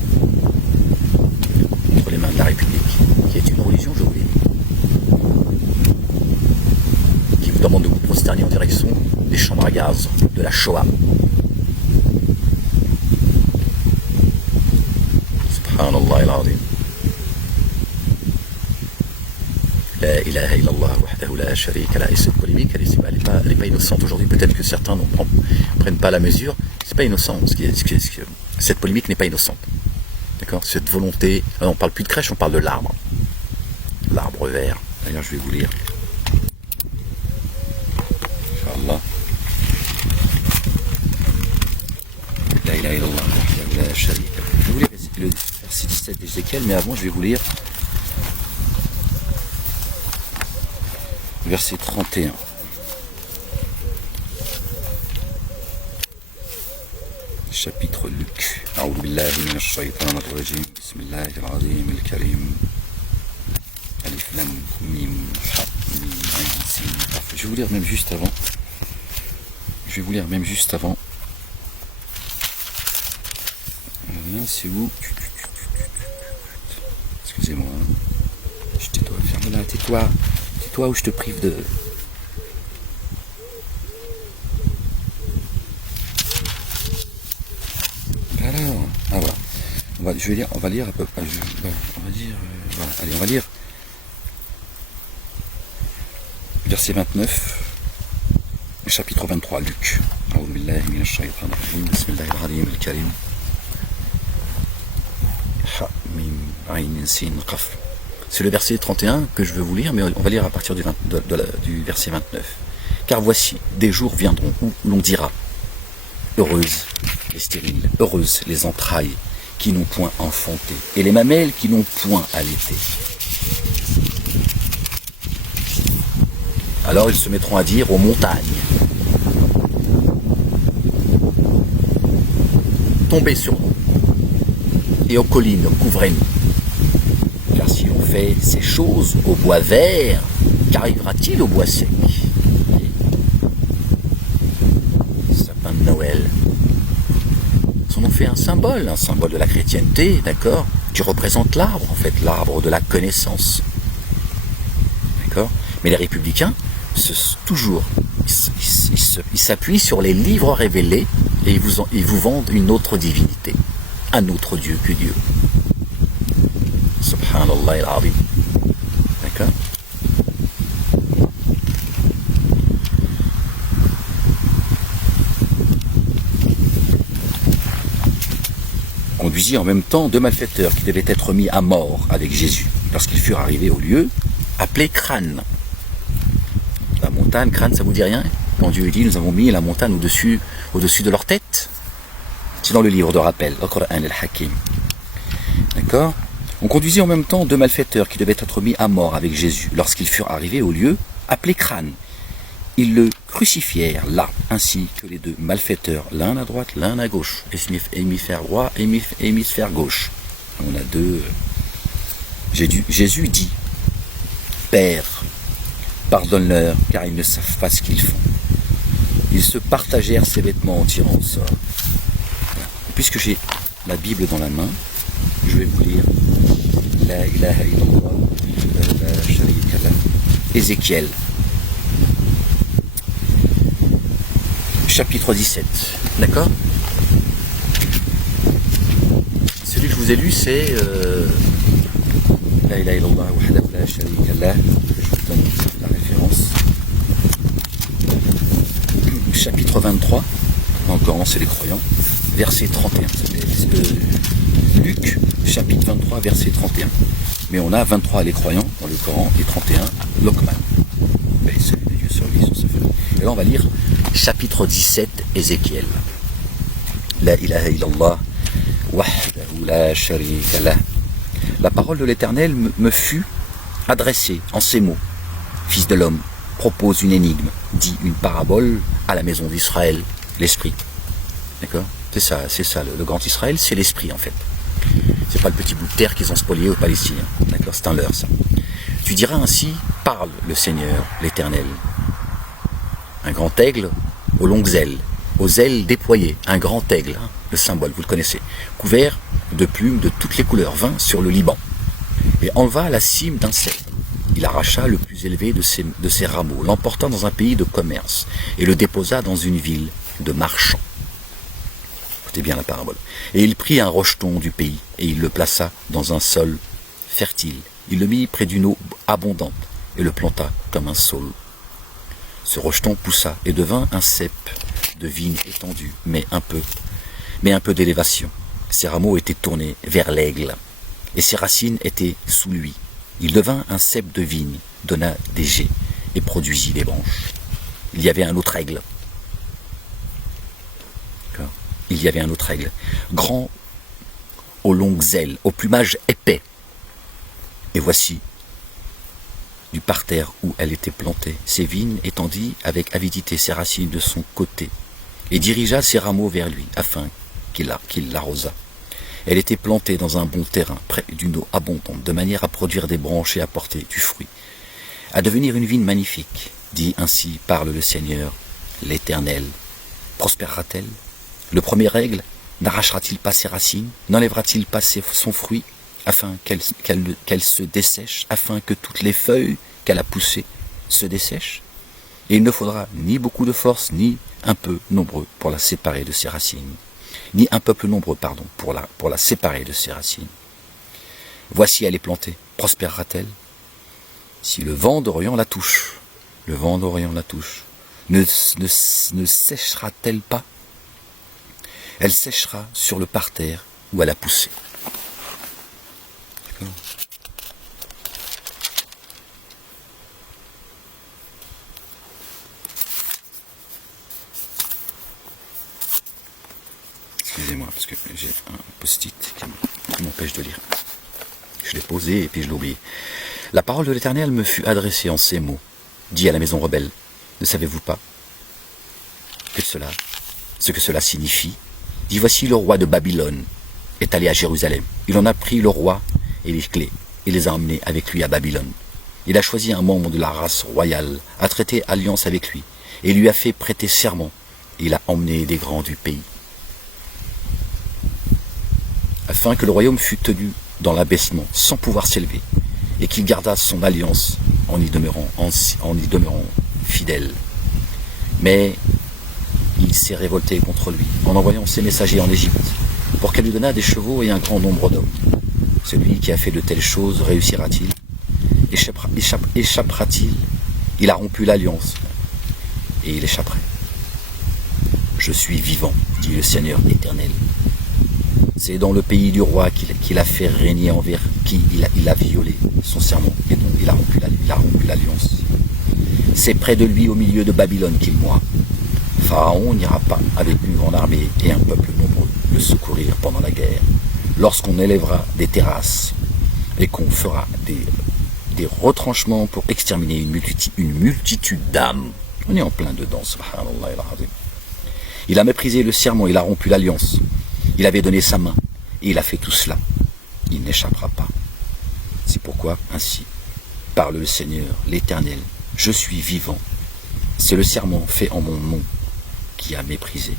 entre les mains de la République, qui est une religion, je vous l'ai dit, qui vous demande de vous prosterner en direction des chambres à gaz, de la Shoah. Subhanallah al-Azim. La ilaha illallah wahdahu la sharika lah. Et cette polémique, elle n'est pas innocente aujourd'hui. Peut-être que certains ne prennent pas la mesure. C'est pas innocent. Cette polémique n'est pas innocente. D'accord? Cette volonté. On ne parle plus de crèche, on parle de l'arbre. L'arbre vert. D'ailleurs, je vais vous lire. Inch'Allah. La ilaha illallah wahdahu la sharika lah. Je vais vous lire le verset 17 d'Ézéchiel, mais avant, je vais vous lire verset 31. Chapitre Luc. A'oudhu billahi minash shaytanir rajim. Bismillahir rahmanir karim. Alif lam mim ha mim ayn sin qaf. Je vais vous lire même juste avant. C'est où? Excusez-moi. Je tais-toi, ferme-la, tais-toi. Tais-toi ou je te prive de... Alors, ah voilà. On va lire à peu près. Voilà. Allez, on va lire. Verset 29, chapitre 23, Luc. A'oudhu billahi minash shaytanir rajim. Bismillahir rahmanir karim. C'est le verset 31 que je veux vous lire, mais on va lire à partir du verset 29. Car voici, des jours viendront où l'on dira, heureuses les stériles, heureuses les entrailles qui n'ont point enfanté, et les mamelles qui n'ont point allaité. Alors ils se mettront à dire aux montagnes, tombez sur nous, et aux collines, couvrez-nous. Car si l'on fait ces choses au bois vert, qu'arrivera-t-il au bois sec? Sapin de Noël. On en fait un symbole de la chrétienté, d'accord, qui représente l'arbre, en fait, l'arbre de la connaissance. D'accord? Mais les républicains, ils s'appuient sur les livres révélés et ils vous vendent une autre divinité. Un autre Dieu que Dieu. Subhanallah al-Azim. D'accord? Conduisit en même temps deux malfaiteurs qui devaient être mis à mort avec Jésus lorsqu'ils furent arrivés au lieu appelé Crâne. La montagne, Crâne, ça vous dit rien? Quand Dieu dit, nous avons mis la montagne au-dessus de leur tête. C'est dans le livre de rappel, le Coran al-Hakim. D'accord? On conduisit en même temps deux malfaiteurs qui devaient être mis à mort avec Jésus lorsqu'ils furent arrivés au lieu appelé Crâne. Ils le crucifièrent là, ainsi que les deux malfaiteurs, l'un à droite, l'un à gauche, hémisphère droit, hémisphère gauche. On a deux. Jésus dit, Père, Pardonne-leur, car ils ne savent pas ce qu'ils font. Ils se partagèrent ses vêtements en tirant au sort. Voilà. Puisque j'ai la Bible dans la main, je vais vous lire La ilaha illallah, la sharika lah. Ézéchiel, chapitre 17. D'accord? Celui que je vous ai lu, c'est La ilaha illallah, wahdahu la sharika lah. Je vous donne la référence. Chapitre 23, dans le Coran, c'est les croyants, verset 31. Luc, chapitre 23, verset 31. Mais on a 23 les croyants dans le Coran et 31 Lokman. Et celui de Dieu sur lui, sur ce feu. Et là, on va lire chapitre 17, Ézéchiel. La ilaha illallah, wahdahu la sharika lah. La parole de l'Éternel me fut adressée en ces mots. Fils de l'homme, propose une énigme, dit une parabole à la maison d'Israël, l'esprit. D'accord? C'est ça, le grand Israël, c'est l'esprit en fait. C'est pas le petit bout de terre qu'ils ont spolié aux Palestiniens. D'accord? C'est un leurre ça. Tu diras ainsi, parle le Seigneur, l'Éternel. Un grand aigle aux longues ailes, aux ailes déployées, un grand aigle, hein, le symbole, vous le connaissez, couvert de plumes de toutes les couleurs, vint sur le Liban, et enleva la cime d'un cèdre. Il arracha le plus élevé de ses rameaux, l'emporta dans un pays de commerce, et le déposa dans une ville de marchands. Écoutez bien la parabole. Et il prit un rocheton du pays, et il le plaça dans un sol fertile. Il le mit près d'une eau abondante, et le planta comme un saule. Ce rocheton poussa, et devint un cep de vigne étendu, mais un peu d'élévation. Ses rameaux étaient tournés vers l'aigle, et ses racines étaient sous lui. Il devint un cep de vigne, donna des jets, et produisit des branches. Il y avait un autre aigle. Il y avait un autre aigle, grand aux longues ailes, au plumage épais. Et voici, du parterre où elle était plantée, ses vignes étendit avec avidité ses racines de son côté, et dirigea ses rameaux vers lui, afin qu'il l'arrosât. Elle était plantée dans un bon terrain, près d'une eau abondante, de manière à produire des branches et à porter du fruit, à devenir une vigne magnifique. Dit ainsi, parle le Seigneur, l'Éternel. Prospérera-t-elle? Le premier aigle n'arrachera-t-il pas ses racines? N'enlèvera-t-il pas son fruit, afin qu'elle se dessèche, afin que toutes les feuilles qu'elle a poussées se dessèchent? Et il ne faudra ni beaucoup de force, ni un peu nombreux pour la séparer de ses racines. Ni un peuple nombreux, pour la séparer de ses racines. Voici, elle est plantée. Prospérera-t-elle? Si le vent d'Orient la touche, ne séchera-t-elle pas? Elle séchera sur le parterre où elle a poussé. D'accord? Excusez-moi, parce que j'ai un post-it qui m'empêche de lire. Je l'ai posé et puis je l'ai oublié. La parole de l'Éternel me fut adressée en ces mots. Dit à la maison rebelle, ne savez-vous pas ce que cela signifie? Dit, voici le roi de Babylone est allé à Jérusalem. Il en a pris le roi et les clés et les a emmenés avec lui à Babylone. Il a choisi un membre de la race royale, a traité alliance avec lui et lui a fait prêter serment. Et il a emmené des grands du pays, afin que le royaume fût tenu dans l'abaissement, sans pouvoir s'élever, et qu'il gardât son alliance en y demeurant fidèle. Mais il s'est révolté contre lui, en envoyant ses messagers en Égypte, pour qu'elle lui donnât des chevaux et un grand nombre d'hommes. Celui qui a fait de telles choses réussira-t-il? Échappera-t-il? Il a rompu l'alliance, et il échapperait. Je suis vivant, dit le Seigneur éternel. C'est dans le pays du roi qu'il a fait régner envers qui il a violé son serment et dont il a rompu l'alliance. C'est près de lui, au milieu de Babylone, qu'il mourra. Pharaon n'ira pas avec une grande armée et un peuple nombreux le secourir pendant la guerre. Lorsqu'on élèvera des terrasses et qu'on fera des retranchements pour exterminer une multitude d'âmes. On est en plein dedans, subhanallah al-azim. Il a méprisé le serment, il a rompu l'alliance. Il avait donné sa main, et il a fait tout cela. Il n'échappera pas. C'est pourquoi, ainsi, parle le Seigneur, l'Éternel. Je suis vivant. C'est le serment fait en mon nom qui a méprisé.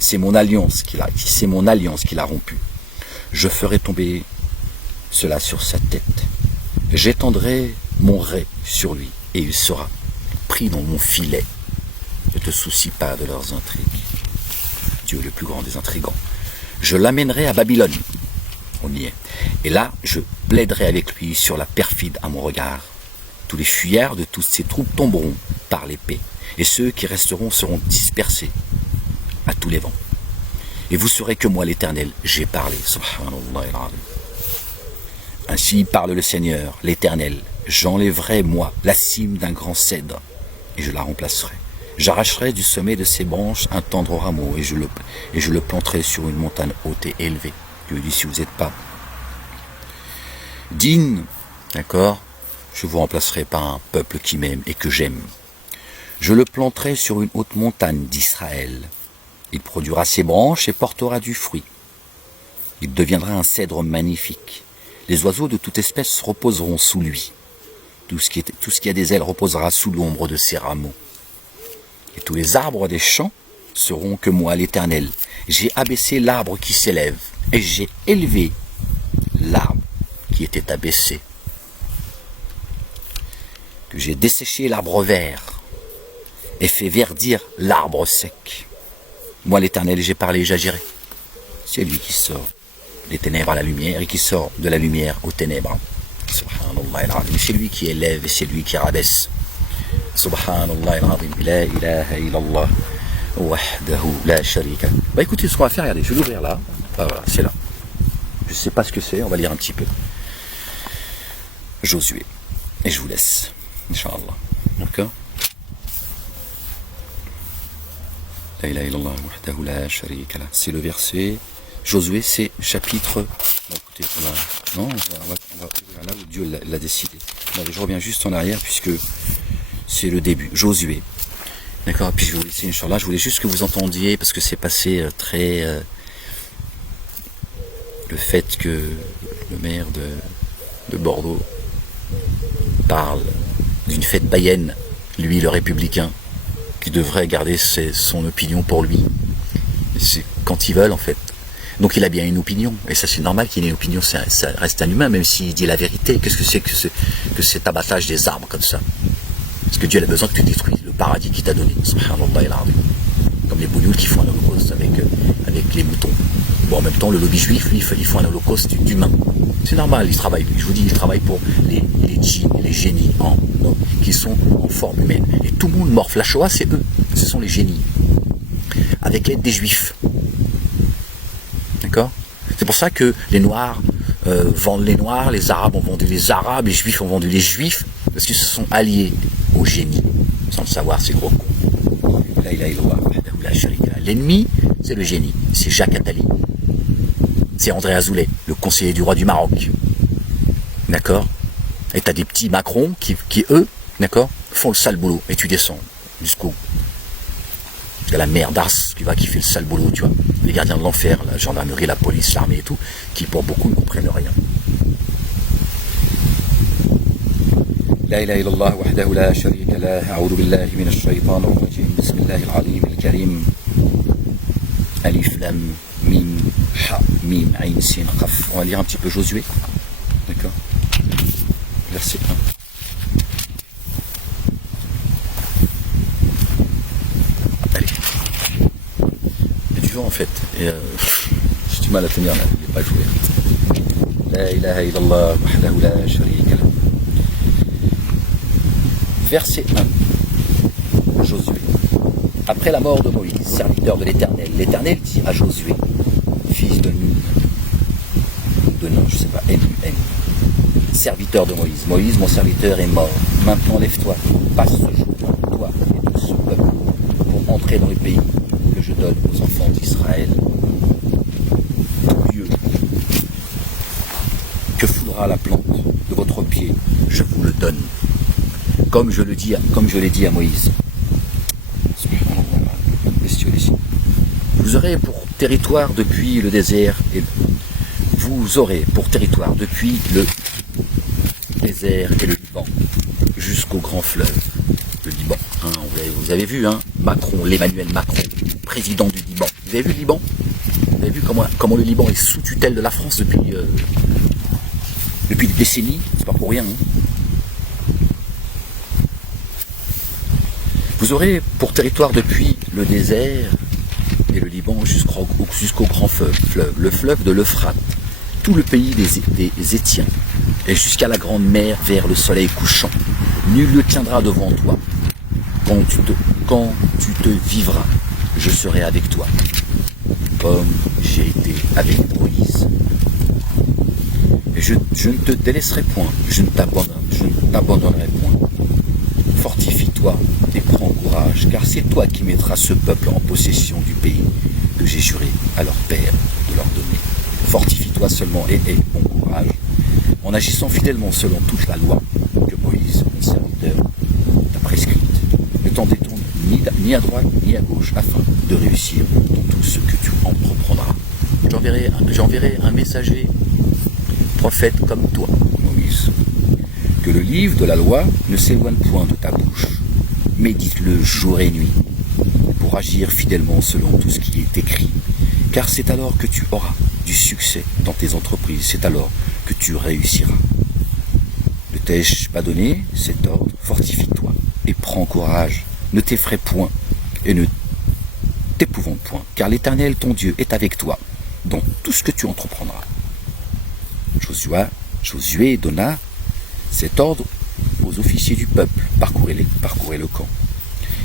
C'est mon alliance qu'il a rompue. Je ferai tomber cela sur sa tête. J'étendrai mon rai sur lui et il sera pris dans mon filet. Ne te soucie pas de leurs intrigues. Dieu est le plus grand des intrigants. Je l'amènerai à Babylone. On y est. Et là, je plaiderai avec lui sur la perfide à mon regard. Tous les fuyards de toutes ces troupes tomberont par l'épée, et ceux qui resteront seront dispersés à tous les vents. Et vous saurez que moi, l'Éternel, j'ai parlé. Subhanallah. Ainsi parle le Seigneur, l'Éternel. J'enlèverai, moi, la cime d'un grand cèdre, et je la remplacerai. J'arracherai du sommet de ses branches un tendre rameau, et je le planterai sur une montagne haute et élevée. Dieu dit, si vous n'êtes pas digne, d'accord, je vous remplacerai par un peuple qui m'aime et que j'aime. Je le planterai sur une haute montagne d'Israël. Il produira ses branches et portera du fruit. Il deviendra un cèdre magnifique. Les oiseaux de toute espèce reposeront sous lui. Tout ce qui a des ailes reposera sous l'ombre de ses rameaux. Et tous les arbres des champs seront que moi, l'Éternel. J'ai abaissé l'arbre qui s'élève, et j'ai élevé l'arbre qui était abaissé. Que j'ai desséché l'arbre vert, et fait verdir l'arbre sec. Moi, l'Éternel, j'ai parlé et j'agirai. C'est lui qui sort des ténèbres à la lumière et qui sort de la lumière aux ténèbres. Subhanallah. C'est lui qui élève et c'est lui qui rabaisse. Subhanallah. La ilaha illallah. Wahdahu la sharika. Bah écoutez, ce qu'on va faire, regardez, je vais l'ouvrir là. Ah, voilà, c'est là. Je ne sais pas ce que c'est, on va lire un petit peu. Josué. Et je vous laisse. Inch'Allah. D'accord? La ilaha illallah wahdahu la sharika. C'est le verset. Josué, c'est chapitre. Bon, écoutez, on va ouvrir là où Dieu l'a décidé. Bon, je reviens juste en arrière puisque c'est le début. Josué. D'accord? Puis je vais vous laisser, Inch'Allah. Je voulais juste que vous entendiez, parce que c'est passé très. Le fait que le maire de Bordeaux parle d'une fête païenne, lui, le républicain, qui devrait garder son opinion pour lui. C'est quand ils veulent, en fait. Donc il a bien une opinion, et ça c'est normal qu'il ait une opinion, ça reste un humain, même s'il dit la vérité. Qu'est-ce que c'est que cet abattage des arbres comme ça? Parce que Dieu a besoin que tu détruises le paradis qu'il t'a donné. Subhanallah. Comme les bougnoules qui font un holocauste avec les moutons. Bon, en même temps, le lobby juif, lui, il faut un holocauste d'humains. C'est normal, il travaille, je vous dis, il travaille pour les djinns, les génies qui sont en forme humaine. Et tout le monde morphe. La Shoah, c'est eux, ce sont les génies. Avec l'aide des juifs. D'accord? C'est pour ça que les Noirs vendent les Noirs, les Arabes ont vendu les Arabes, les Juifs ont vendu les Juifs, parce qu'ils se sont alliés aux génies, sans le savoir, ces gros cons. L'ennemi, c'est le génie, c'est Jacques Attali, c'est André Azoulay, le conseiller du roi du Maroc. D'accord? Et t'as des petits Macron qui eux, d'accord, font le sale boulot, et tu descends jusqu'au... Il y a la mère d'Ars qui fait le sale boulot, tu vois. Les gardiens de l'enfer, la gendarmerie, la police, l'armée et tout, qui pour beaucoup ne comprennent rien. La ilaha illallah wahdahu la sharika lah, a'udhu billahi minash shaytanir rajim, bismillahil alim al karim. Alif lam mim ha mim ayn sin qaf. On va lire un petit peu Josué. D'accord. Verset 1. En fait, et j'ai du mal à tenir là, il n'est pas joué. La ilaha illallah wahdahu la sharika lah. Verset 1. Josué. Après la mort de Moïse, serviteur de l'Éternel, l'Éternel dit à Josué, fils de Nun, je sais pas, serviteur de Moïse. Moïse, mon serviteur, est mort. Maintenant lève-toi, passe ce jour, toi et tout ce peuple, pour entrer dans le pays que je donne aux enfants d'Israël. Dieu, que foudra la plante de votre pied, je vous le donne, comme je l'ai dit à Moïse. Vous aurez pour territoire depuis le désert, et vous aurez pour territoire depuis le désert et le Liban, jusqu'au grand fleuve, le Liban. Hein, vous avez vu, hein, Macron, l'Emmanuel Macron, président du Liban. Vous avez vu le Liban? Vous avez vu comment le Liban est sous tutelle de la France depuis des décennies? C'est pas pour rien. Hein. Vous aurez pour territoire depuis le désert et le Liban jusqu'au grand fleuve, le fleuve de l'Euphrate, tout le pays des Étiens, et jusqu'à la grande mer vers le soleil couchant. Nul ne tiendra devant toi. Quand tu te vivras, je serai avec toi, comme j'ai été avec Moïse. Et je ne te délaisserai point, je ne t'abandonnerai point. Fortifie-toi et prends courage, car c'est toi qui mettras ce peuple en possession du pays que j'ai juré à leur père de leur donner. Fortifie-toi seulement et aie bon courage, en agissant fidèlement selon toute la loi que Moïse, mon serviteur, t'a prescrite. Ne t'en détourne ni à droite ni à gauche, afin de réussir dans tout ce que tu entreprendras. J'enverrai un messager, prophète comme toi, Moïse. Que le livre de la loi ne s'éloigne point de ta bouche. Médite-le jour et nuit, pour agir fidèlement selon tout ce qui est écrit. Car c'est alors que tu auras du succès dans tes entreprises, c'est alors que tu réussiras. Ne t'ai-je pas donné cet ordre? Fortifie-toi et prends courage. Ne t'effraie point et ne t'épouvante point, car l'Éternel ton Dieu est avec toi dans tout ce que tu entreprendras. Josué donna cet ordre aux officiers du peuple: parcourez le camp.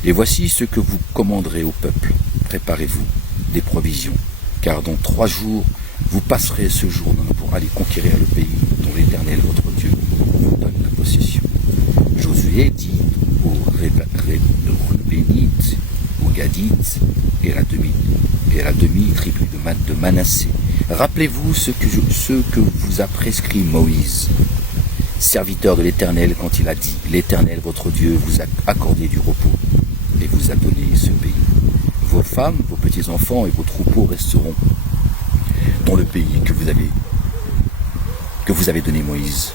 Et voici ce que vous commanderez au peuple: préparez-vous des provisions, car dans 3 jours vous passerez ce Jourdain pour aller conquérir le pays dont l'Éternel votre Dieu vous donne la possession. Josué dit aux Rubénites, aux Gadites et à la demi-tribu de Manassé: rappelez-vous ce que vous a prescrit Moïse, serviteur de l'Éternel, quand il a dit: l'Éternel votre Dieu vous a accordé du repos et vous a donné ce pays. Vos femmes, vos petits-enfants et vos troupeaux resteront dans le pays que vous avez donné Moïse,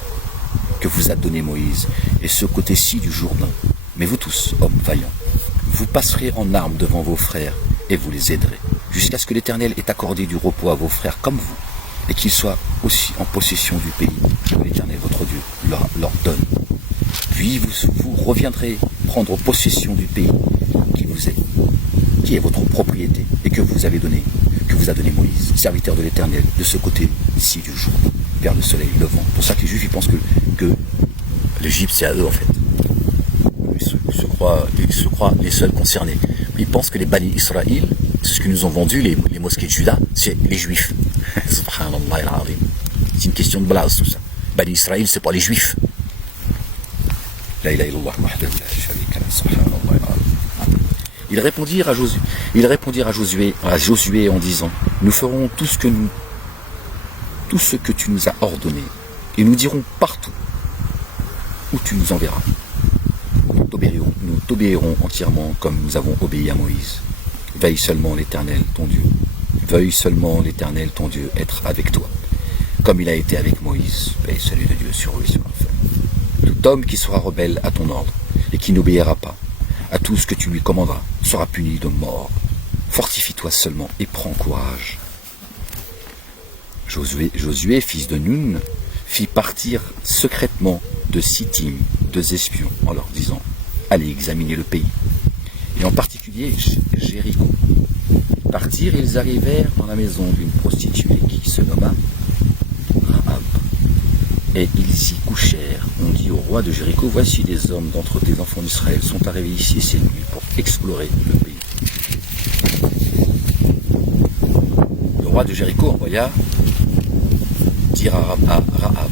que vous a donné Moïse, et ce côté-ci du Jourdain. Mais vous tous, hommes vaillants, vous passerez en armes devant vos frères et vous les aiderez, jusqu'à ce que l'Éternel ait accordé du repos à vos frères comme vous, et qu'ils soient aussi en possession du pays que l'Éternel votre Dieu leur donne. Puis vous reviendrez prendre possession du pays qui est votre propriété et que vous a donné Moïse, serviteur de l'Éternel, de ce côté ici du jour, vers le soleil levant. C'est pour ça que les Juifs ils pensent que l'Égypte c'est à eux en fait. Ils se croient les seuls concernés. Ils pensent que les Bani Israël, c'est ce que nous ont vendu les mosquées de Juda, c'est les Juifs. Subhanallah al-Azim. C'est une question de blase tout ça. Bani Israël c'est pas les Juifs. La ilaha illallah wahdahu la sharika lahu, subhanallah al-Azim. Ils répondirent à Josué en disant: nous ferons tout ce que tu nous as ordonné, et nous dirons partout où tu nous enverras. Nous t'obéirons entièrement comme nous avons obéi à Moïse. Veuille seulement l'Éternel ton Dieu être avec toi, comme il a été avec Moïse. Paix et salut de Dieu sur eux et sur leur famille. Tout homme qui sera rebelle à ton ordre et qui n'obéira pas à tout ce que tu lui commanderas sera puni de mort. Fortifie-toi seulement et prends courage. Josué, fils de Nun, fit partir secrètement de Sittim 2 espions en leur disant: allez examiner le pays, et en particulier Jéricho. Ils partirent et ils arrivèrent dans la maison d'une prostituée qui se nomma Rahab. Et ils y couchèrent. On dit au roi de Jéricho: voici des hommes d'entre tes enfants d'Israël sont arrivés ici cette nuit pour explorer le pays. Le roi de Jéricho envoya dire à Rahab: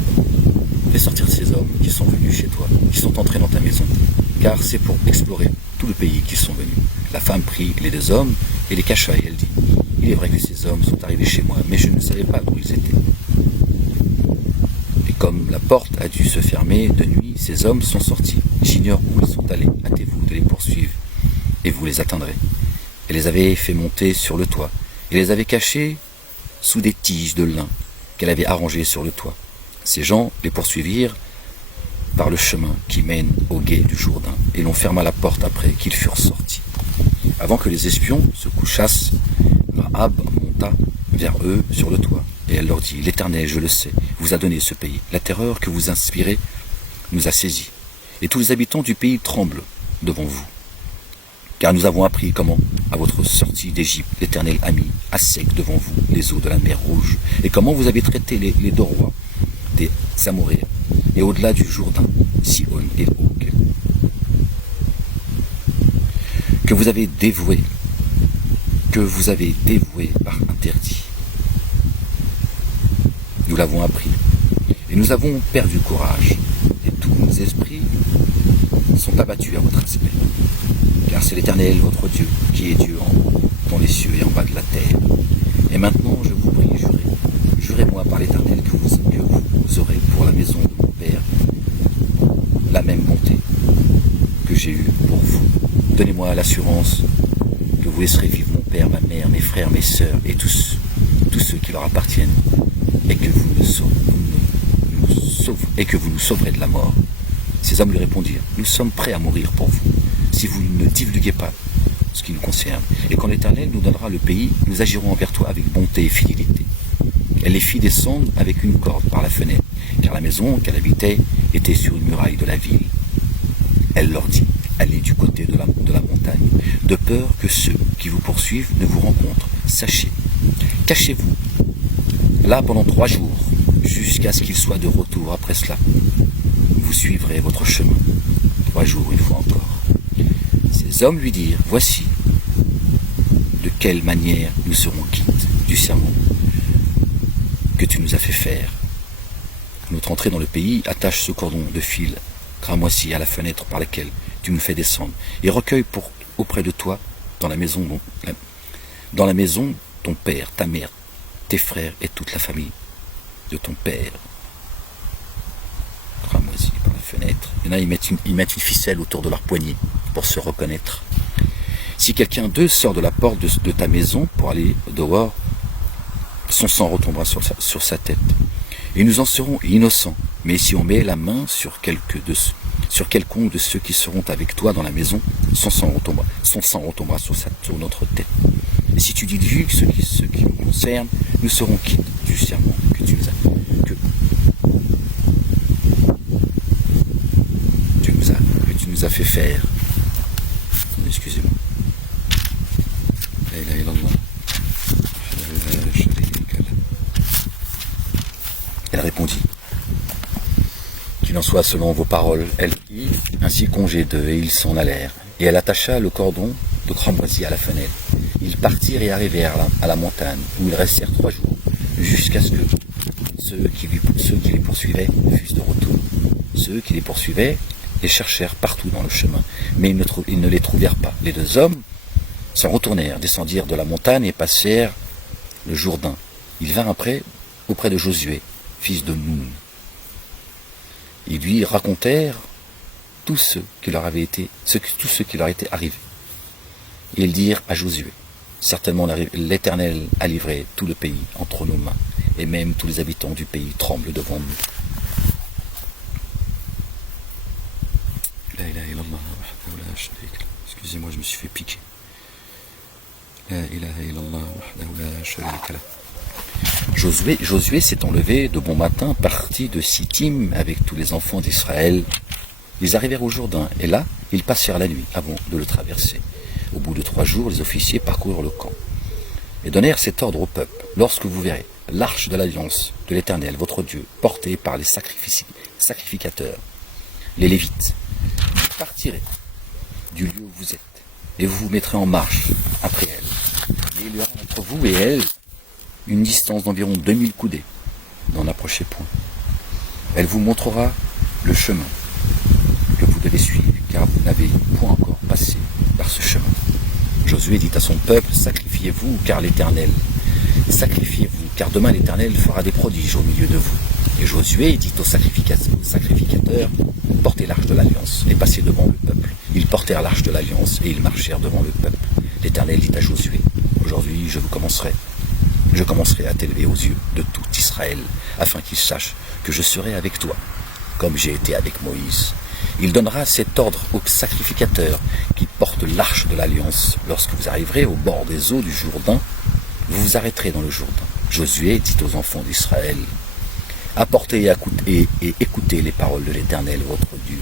fais sortir ces hommes qui sont venus chez toi, qui sont entrés dans ta maison, car c'est pour explorer tout le pays qu'ils sont venus. La femme prit les 2 hommes et les cacha, et elle dit: il est vrai que ces hommes sont arrivés chez moi, mais je ne savais pas où ils étaient. Et comme la porte a dû se fermer de nuit, ces hommes sont sortis. J'ignore où ils sont allés. Hâtez-vous de les poursuivre, et vous les atteindrez. Elle les avait fait monter sur le toit, et les avait cachés sous des tiges de lin qu'elle avait arrangées sur le toit. Ces gens les poursuivirent par le chemin qui mène au gué du Jourdain, et l'on ferma la porte après qu'ils furent sortis. Avant que les espions se couchassent, Rahab monta vers eux sur le toit, et elle leur dit, « L'Éternel, je le sais, vous a donné ce pays. La terreur que vous inspirez nous a saisis, et tous les habitants du pays tremblent devant vous. Car nous avons appris comment, à votre sortie d'Égypte, l'Éternel a mis à sec devant vous les eaux de la mer Rouge, et comment vous avez traité les Dorois, des Amoréens, et au-delà du Jourdain, Sihon et Og, que vous avez dévoués par interdit. Nous l'avons appris, et nous avons perdu courage, et tous nos esprits sont abattus à votre aspect. Car c'est l'Éternel, votre Dieu, qui est Dieu en haut, dans les cieux et en bas de la terre. Et maintenant, je vous prie, jurez-moi par l'Éternel que vous aurez pour la maison de mon Père la même bonté que j'ai eue pour vous. Donnez-moi l'assurance que vous laisserez vivre mon père, ma mère, mes frères, mes sœurs et tous ceux qui leur appartiennent, et que vous nous sauverez de la mort. Ces hommes lui répondirent, nous sommes prêts à mourir pour vous, si vous ne divulguez pas ce qui nous concerne. Et quand l'Éternel nous donnera le pays, nous agirons envers toi avec bonté et fidélité. Elle les fit descendre avec une corde par la fenêtre, car la maison qu'elle habitait était sur une muraille de la ville. Elle leur dit, allez du côté de la montagne, de peur que ceux qui vous poursuivent ne vous rencontrent. Sachez, cachez-vous là pendant 3 jours, jusqu'à ce qu'ils soient de retour après cela. Vous suivrez votre chemin. 3 jours une fois encore. Ces hommes lui dirent, voici de quelle manière nous serons quittes du serment que tu nous as fait faire. Notre entrée dans le pays, attache ce cordon de fil cramoisi à la fenêtre par laquelle tu nous fais descendre, et recueille auprès de toi, dans la maison ton père, ta mère, tes frères et toute la famille de ton père. Cramoisi par la fenêtre. Il y en a, ils mettent une ficelle autour de leur poignet pour se reconnaître. Si quelqu'un d'eux sort de la porte de ta maison pour aller dehors, son sang retombera sur sa tête. Et nous en serons innocents. Mais si on met la main sur quelconque de ceux qui seront avec toi dans la maison, son sang retombera sur notre tête. Et si tu divulgues ce qui nous concerne, nous serons quittes du serment que tu nous as fait faire. Excusez-moi. Elle répondit, qu'il en soit selon vos paroles. Elle prit ainsi congé d'eux, et ils s'en allèrent. Et elle attacha le cordon de cramoisi à la fenêtre. Ils partirent et arrivèrent à la montagne, où ils restèrent 3 jours, jusqu'à ce que ceux qui les poursuivaient fussent de retour. Ceux qui les poursuivaient les cherchèrent partout dans le chemin, mais ils ne les trouvèrent pas. Les 2 hommes s'en retournèrent, descendirent de la montagne et passèrent le Jourdain. Ils vinrent après auprès de Josué, fils de Nun. Ils lui racontèrent tout ce qui leur était arrivé. Et ils dirent à Josué, certainement l'Éternel a livré tout le pays entre nos mains, et même tous les habitants du pays tremblent devant nous. Excusez-moi, je me suis fait piquer. Josué s'étant levé de bon matin, partit de Sittim avec tous les enfants d'Israël. Ils arrivèrent au Jourdain, et là, ils passèrent la nuit avant de le traverser. Au bout de 3 jours, les officiers parcoururent le camp et donnèrent cet ordre au peuple. Lorsque vous verrez l'arche de l'alliance de l'Éternel, votre Dieu, portée par les sacrificateurs, les Lévites, vous partirez du lieu où vous êtes, et vous vous mettrez en marche après elle. Et il y aura entre vous et elle une distance d'environ 2000 coudées. N'en approchez point. Elle vous montrera le chemin que vous devez suivre, car vous n'avez point encore passé par ce chemin. Josué dit à son peuple, sacrifiez-vous, car demain l'Éternel fera des prodiges au milieu de vous. Et Josué dit aux sacrificateurs, portez l'arche de l'alliance et passez devant le peuple. Ils portèrent l'arche de l'alliance et ils marchèrent devant le peuple. L'Éternel dit à Josué, aujourd'hui je commencerai à t'élever aux yeux de tout Israël, afin qu'ils sachent que je serai avec toi, comme j'ai été avec Moïse. Il donnera cet ordre aux sacrificateurs qui portent l'arche de l'Alliance. Lorsque vous arriverez au bord des eaux du Jourdain, vous vous arrêterez dans le Jourdain. Josué dit aux enfants d'Israël, apportez et écoutez les paroles de l'Éternel, votre Dieu.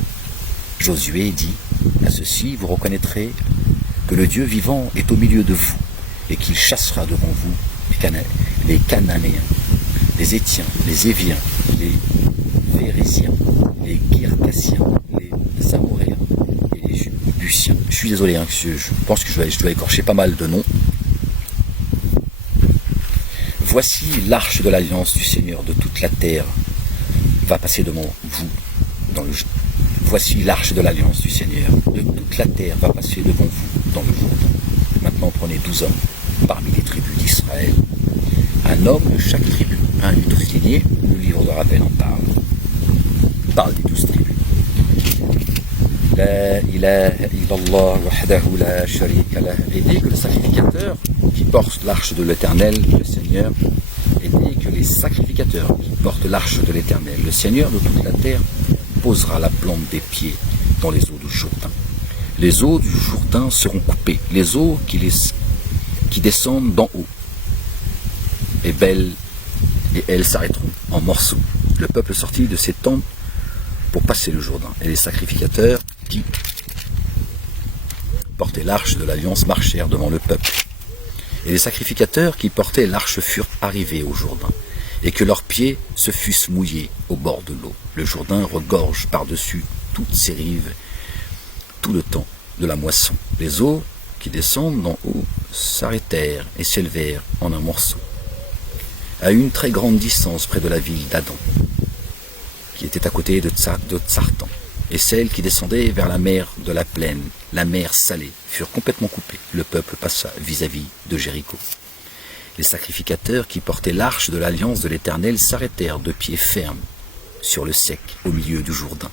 Josué dit, à ceci vous reconnaîtrez que le Dieu vivant est au milieu de vous, et qu'il chassera devant vous les Cananéens, les Étiens, les Éviens, les Phéréziens, les Girgasiens, les Amoréens et les Busiens. Je suis désolé, je pense que je dois écorcher pas mal de noms. Voici l'arche de l'alliance du Seigneur de toute la terre va passer devant vous dans le Jourdain. Voici l'arche de l'alliance du Seigneur de toute la terre va passer devant vous dans le Jourdain. Maintenant prenez 12 hommes parmi les tribus d'Israël, un homme de chaque tribu, un des 12 lignées. Le livre de rappel en parle des 12 tribus. La ilaha illallah wahdahu la sharika lah. Et dès que le sacrificateur qui porte l'arche de l'Éternel, le Seigneur, et dès que les sacrificateurs qui portent l'arche de l'Éternel, le Seigneur de toute la terre, posera la plante des pieds dans les eaux du Jourdain. Les eaux du Jourdain seront coupées, les eaux qui descendent d'en haut, et elles s'arrêteront en morceaux. Le peuple sortit de ses tentes pour passer le Jourdain, et les sacrificateurs qui portaient l'arche de l'Alliance marchèrent devant le peuple. Et les sacrificateurs qui portaient l'arche furent arrivés au Jourdain, et que leurs pieds se fussent mouillés au bord de l'eau. Le Jourdain regorge par-dessus toutes ses rives tout le temps de la moisson. Les eaux qui descendent d'en haut s'arrêtèrent et s'élevèrent en un morceau, à une très grande distance près de la ville d'Adam, qui était à côté de Tsartan, et celles qui descendaient vers la mer de la plaine, la mer salée, furent complètement coupées. Le peuple passa vis-à-vis de Jéricho. Les sacrificateurs qui portaient l'arche de l'alliance de l'Éternel s'arrêtèrent de pied ferme sur le sec au milieu du Jourdain,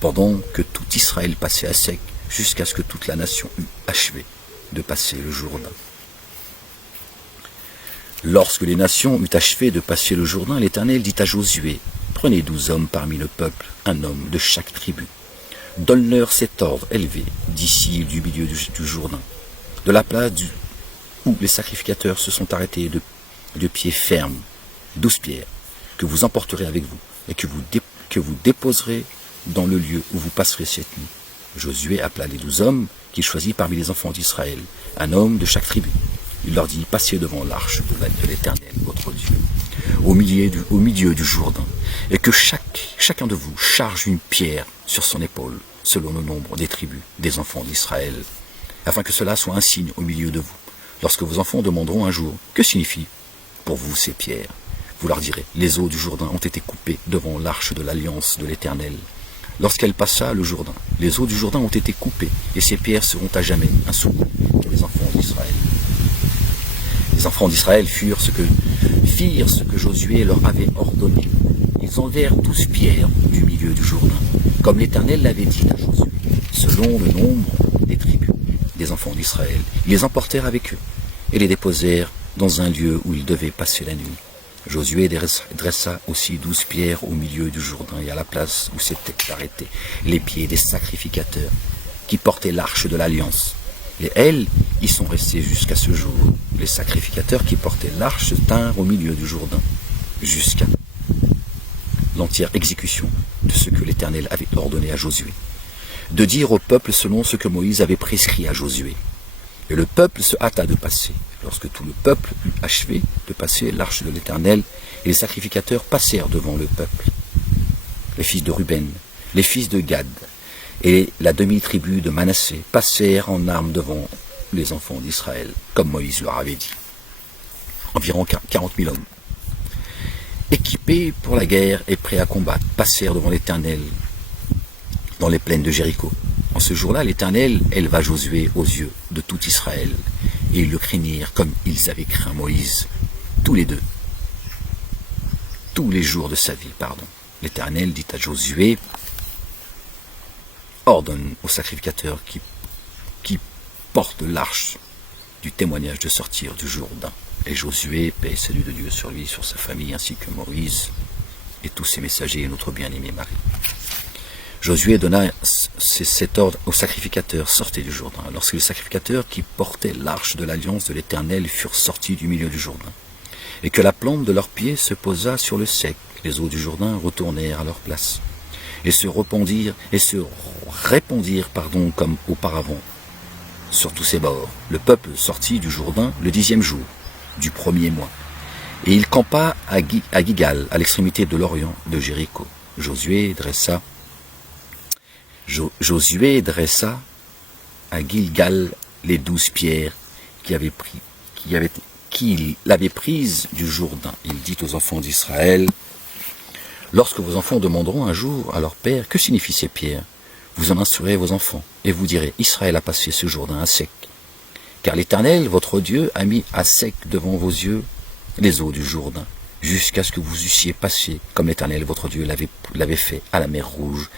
pendant que tout Israël passait à sec, jusqu'à ce que toute la nation eût achevé de passer le Jourdain. Lorsque les nations eurent achevé de passer le Jourdain, l'Éternel dit à Josué, prenez 12 hommes parmi le peuple, un homme de chaque tribu. Donne-leur cet ordre élevé d'ici du milieu du Jourdain, de la place où les sacrificateurs se sont arrêtés de pied ferme, 12 pierres, que vous emporterez avec vous, et que vous déposerez dans le lieu où vous passerez cette nuit. Josué appela les 12 hommes qu'il choisit parmi les enfants d'Israël, un homme de chaque tribu. Il leur dit, passez devant l'arche de l'Éternel, votre Dieu, au milieu du Jourdain, et que chacun de vous charge une pierre sur son épaule, selon le nombre des tribus des enfants d'Israël, afin que cela soit un signe au milieu de vous. Lorsque vos enfants demanderont un jour, que signifient pour vous ces pierres? Vous leur direz, les eaux du Jourdain ont été coupées devant l'arche de l'alliance de l'Éternel. Lorsqu'elle passa le Jourdain, les eaux du Jourdain ont été coupées, et ces pierres seront à jamais un souvenir pour les enfants d'Israël. Les enfants d'Israël firent ce que Josué leur avait ordonné. Ils enlevèrent 12 pierres du milieu du Jourdain, comme l'Éternel l'avait dit à Josué, selon le nombre des tribus des enfants d'Israël. Ils les emportèrent avec eux et les déposèrent dans un lieu où ils devaient passer la nuit. Josué dressa aussi 12 pierres au milieu du Jourdain et à la place où s'étaient arrêtés les pieds des sacrificateurs qui portaient l'arche de l'Alliance. Et elles y sont restées jusqu'à ce jour. Les sacrificateurs qui portaient l'arche se tinrent au milieu du Jourdain jusqu'à l'entière exécution de ce que l'Éternel avait ordonné à Josué, de dire au peuple selon ce que Moïse avait prescrit à Josué. Et le peuple se hâta de passer. Lorsque tout le peuple eut achevé de passer l'arche de l'Éternel, et les sacrificateurs passèrent devant le peuple. Les fils de Ruben, les fils de Gad et la demi-tribu de Manassé passèrent en armes devant les enfants d'Israël, comme Moïse leur avait dit. Environ 40 000 hommes, équipés pour la guerre et prêts à combattre, passèrent devant l'Éternel dans les plaines de Jéricho. En ce jour-là, l'Éternel éleva Josué aux yeux de tout Israël, et ils le craignirent comme ils avaient craint Moïse, tous les deux, tous les jours de sa vie, L'Éternel dit à Josué, ordonne aux sacrificateurs qui portent l'arche du témoignage de sortir du Jourdain. Et Josué, paix et salut de Dieu sur lui, sur sa famille, ainsi que Moïse et tous ses messagers et notre bien-aimé Marie. Josué donna cet ordre aux sacrificateurs, sortez du Jourdain. Lorsque les sacrificateurs qui portaient l'arche de l'alliance de l'Éternel furent sortis du milieu du Jourdain, et que la plante de leurs pieds se posa sur le sec, les eaux du Jourdain retournèrent à leur place, et se répandirent comme auparavant, sur tous ses bords. Le peuple sortit du Jourdain le 10e jour du 1er mois, et il campa à Gilgal, à l'extrémité de l'orient de Jéricho. Josué dressa à Gilgal les 12 pierres qu'il avait prises du Jourdain. Il dit aux enfants d'Israël, lorsque vos enfants demanderont un jour à leur père, que signifient ces pierres? Vous en instruirez vos enfants, et vous direz, Israël a passé ce Jourdain à sec. Car l'Éternel, votre Dieu, a mis à sec devant vos yeux les eaux du Jourdain, jusqu'à ce que vous eussiez passé, comme l'Éternel, votre Dieu, l'avait fait à la mer Rouge,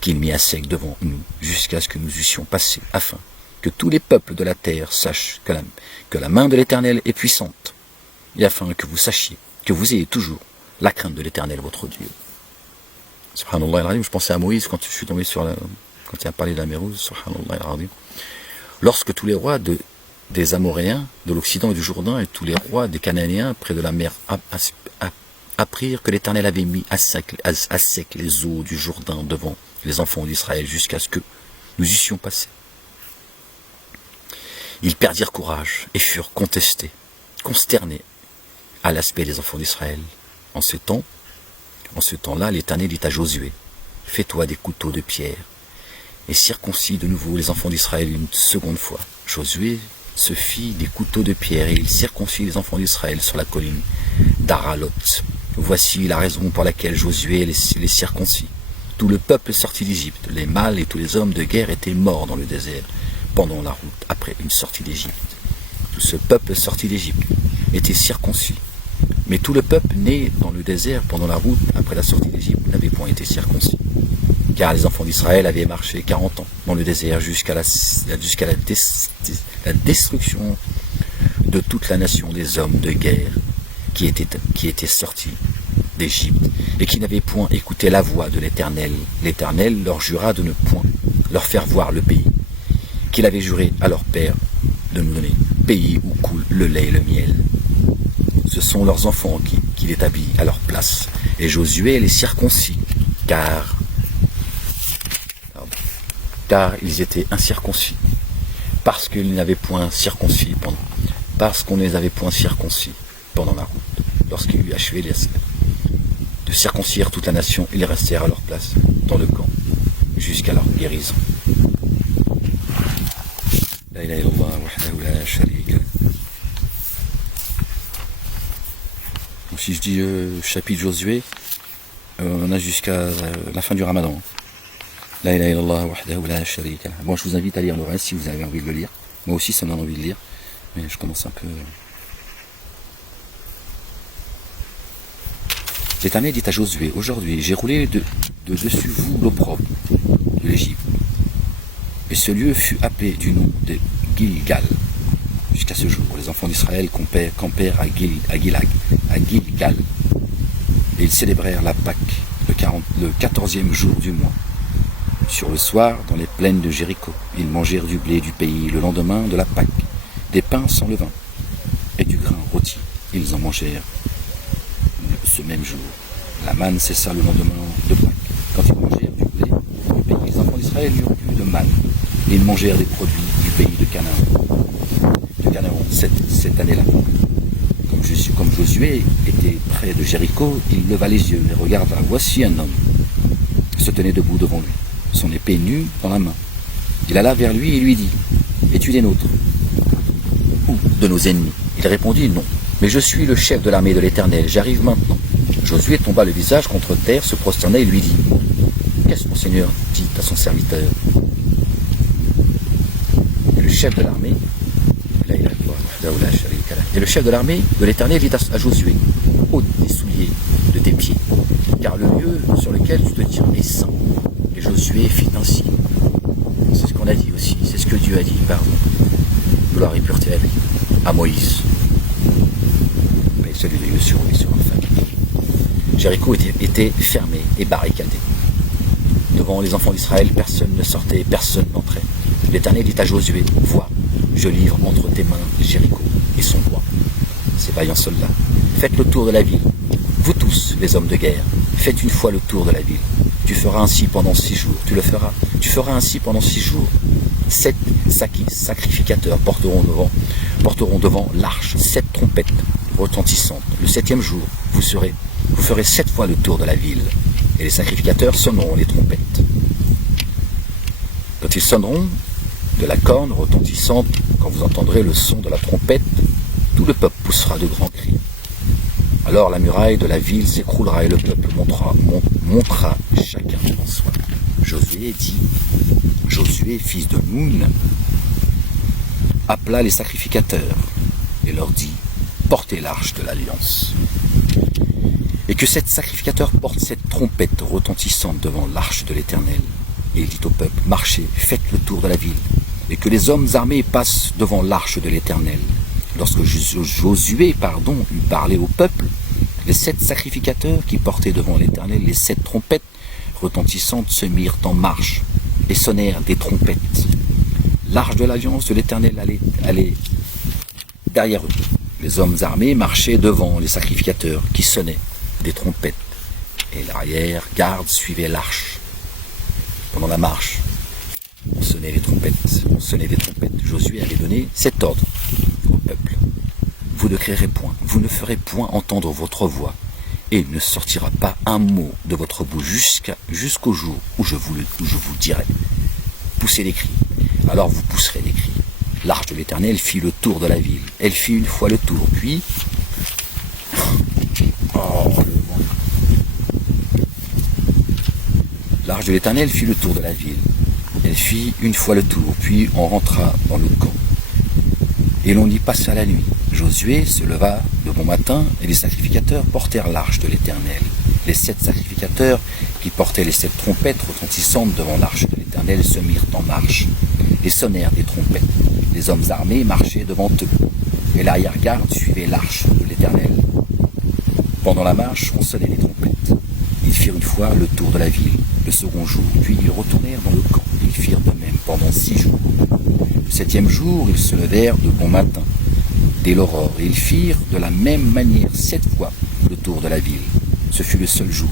qu'il mit à sec devant nous, jusqu'à ce que nous eussions passé, afin que tous les peuples de la terre sachent que la main de l'Éternel est puissante, et afin que vous sachiez, que vous ayez toujours la crainte de l'Éternel, votre Dieu. Subhanallah al-Azim, je pensais à Moïse quand je suis tombé quand il a parlé de la mer Rouge, Subhanallah al-Azim. Lorsque tous les rois des Amoréens, de l'Occident et du Jourdain, et tous les rois des Cananéens près de la mer apprirent que l'Éternel avait mis à sec les eaux du Jourdain devant les enfants d'Israël jusqu'à ce que nous eussions passé. Ils perdirent courage et furent consternés à l'aspect des enfants d'Israël. En ce temps-là, l'Éternel dit à Josué, fais-toi des couteaux de pierre et circoncis de nouveau les enfants d'Israël une seconde fois. Josué se fit des couteaux de pierre et il circoncit les enfants d'Israël sur la colline d'Aralot. Voici la raison pour laquelle Josué les circoncit. Tout le peuple sortit d'Égypte, les mâles et tous les hommes de guerre étaient morts dans le désert pendant la route après une sortie d'Égypte. Tout ce peuple sorti d'Égypte était circoncis. Mais tout le peuple né dans le désert pendant la route après la sortie d'Égypte n'avait point été circoncis. Car les enfants d'Israël avaient marché 40 ans dans le désert jusqu'à la destruction de toute la nation des hommes de guerre qui étaient sortis d'Égypte et qui n'avaient point écouté la voix de l'Éternel. L'Éternel leur jura de ne point leur faire voir le pays qu'il avait juré à leur père de nous donner, pays où coule le lait et le miel. Ce sont leurs enfants qui l'établissent à leur place. Et Josué les circoncis, car ils étaient incirconcis, parce qu'on ne les avait point circoncis pendant la route. Lorsqu'il eut achevé de circoncire toute la nation, ils restèrent à leur place dans le camp jusqu'à leur guérison. La ilaha illallah wahdahu la sharika lahu. Si je dis chapitre Josué, on a jusqu'à la fin du Ramadan. La ilaha illallah wahdahu la sharika lahu. Bon, je vous invite à lire le reste si vous avez envie de le lire. Moi aussi, ça m'a envie de lire, mais je commence un peu. L'Éternel dit à Josué, aujourd'hui, j'ai roulé de dessus vous l'opprobre de l'Égypte. Et ce lieu fut appelé du nom de Gilgal. Jusqu'à ce jour, les enfants d'Israël campèrent à Gilgal. Et ils célébrèrent la Pâque, le 14e jour du mois. Sur le soir, dans les plaines de Jéricho, ils mangèrent du blé du pays le lendemain de la Pâque, des pains sans levain et du grain rôti. Ils en mangèrent ce même jour. La manne cessa le lendemain de Pâques. Quand ils mangèrent du blé du pays, les enfants d'Israël n'eurent plus de manne. Et ils mangèrent des produits du pays de Canaan cette année-là. Comme Josué était près de Jéricho, il leva les yeux et regarda. Voici un homme se tenait debout devant lui, son épée nue dans la main. Il alla vers lui et lui dit, es-tu des nôtres ou de nos ennemis? Il répondit, non, mais je suis le chef de l'armée de l'Éternel, j'arrive maintenant. Josué tomba le visage contre terre, se prosterna et lui dit, qu'est-ce mon Seigneur dit à son serviteur? Et le chef de l'armée, de l'Éternel dit à Josué, ôte tes souliers de tes pieds, car le lieu sur lequel tu te tiens est saint. Et Josué fit ainsi. C'est ce qu'on a dit aussi, c'est ce que Dieu a dit, pardon. Gloire et pureté à lui, à Moïse. Mais celui de Dieu sur lui, sur enfin. Jéricho était fermé et barricadé. devant les enfants d'Israël, personne ne sortait, personne n'entrait. L'Éternel dit à Josué, vois, je livre entre tes mains Jéricho et son roi, ses vaillants soldats. Faites le tour de la ville. Vous tous, les hommes de guerre, faites une fois le tour de la ville. Tu feras ainsi pendant 6 jours. Tu le feras. Tu feras ainsi pendant 6 jours. 7 sacrificateurs porteront devant l'arche 7 trompettes retentissantes. Le 7e jour, vous ferez 7 fois le tour de la ville. Et les sacrificateurs sonneront les trompettes. Quand ils sonneront de la corne retentissante, quand vous entendrez le son de la trompette, tout le peuple poussera de grands cris. Alors la muraille de la ville s'écroulera et le peuple montera chacun en soi. Josué, fils de Nun, appela les sacrificateurs et leur dit, portez l'arche de l'alliance. Et que cet sacrificateur porte cette trompette retentissante devant l'arche de l'Éternel. Et il dit au peuple, marchez, faites le tour de la ville, et que les hommes armés passent devant l'arche de l'Éternel. Lorsque Josué eut parlé au peuple, les 7 sacrificateurs qui portaient devant l'Éternel les 7 trompettes retentissantes se mirent en marche et sonnèrent des trompettes. L'arche de l'alliance de l'Éternel allait derrière eux. Les hommes armés marchaient devant les sacrificateurs qui sonnaient des trompettes, et l'arrière-garde suivait l'arche. Pendant la marche, on sonnait des trompettes. Josué avait donné cet ordre au peuple. Vous ne crierez point, vous ne ferez point entendre votre voix, et il ne sortira pas un mot de votre bouche jusqu'au jour où je vous dirai. Poussez des cris. Alors vous pousserez des cris. L'arche de l'Éternel fit le tour de la ville. Elle fit une fois le tour, puis... L'arche de l'Éternel fit le tour de la ville. Elle fit une fois le tour, puis on rentra dans le camp. Et l'on y passa la nuit. Josué se leva de bon matin, et les sacrificateurs portèrent l'arche de l'Éternel. Les 7 sacrificateurs qui portaient les 7 trompettes retentissantes devant l'arche de l'Éternel se mirent en marche, et sonnèrent des trompettes. Les hommes armés marchaient devant eux, et l'arrière-garde suivait l'arche de l'Éternel. Pendant la marche, on sonnait des trompettes. Ils firent une fois le tour de la ville, le second jour, puis ils retournèrent dans le camp. Ils firent de même pendant 6 jours. Le 7e jour, ils se levèrent de bon matin, dès l'aurore, et ils firent de la même manière 7 fois le tour de la ville. Ce fut le seul jour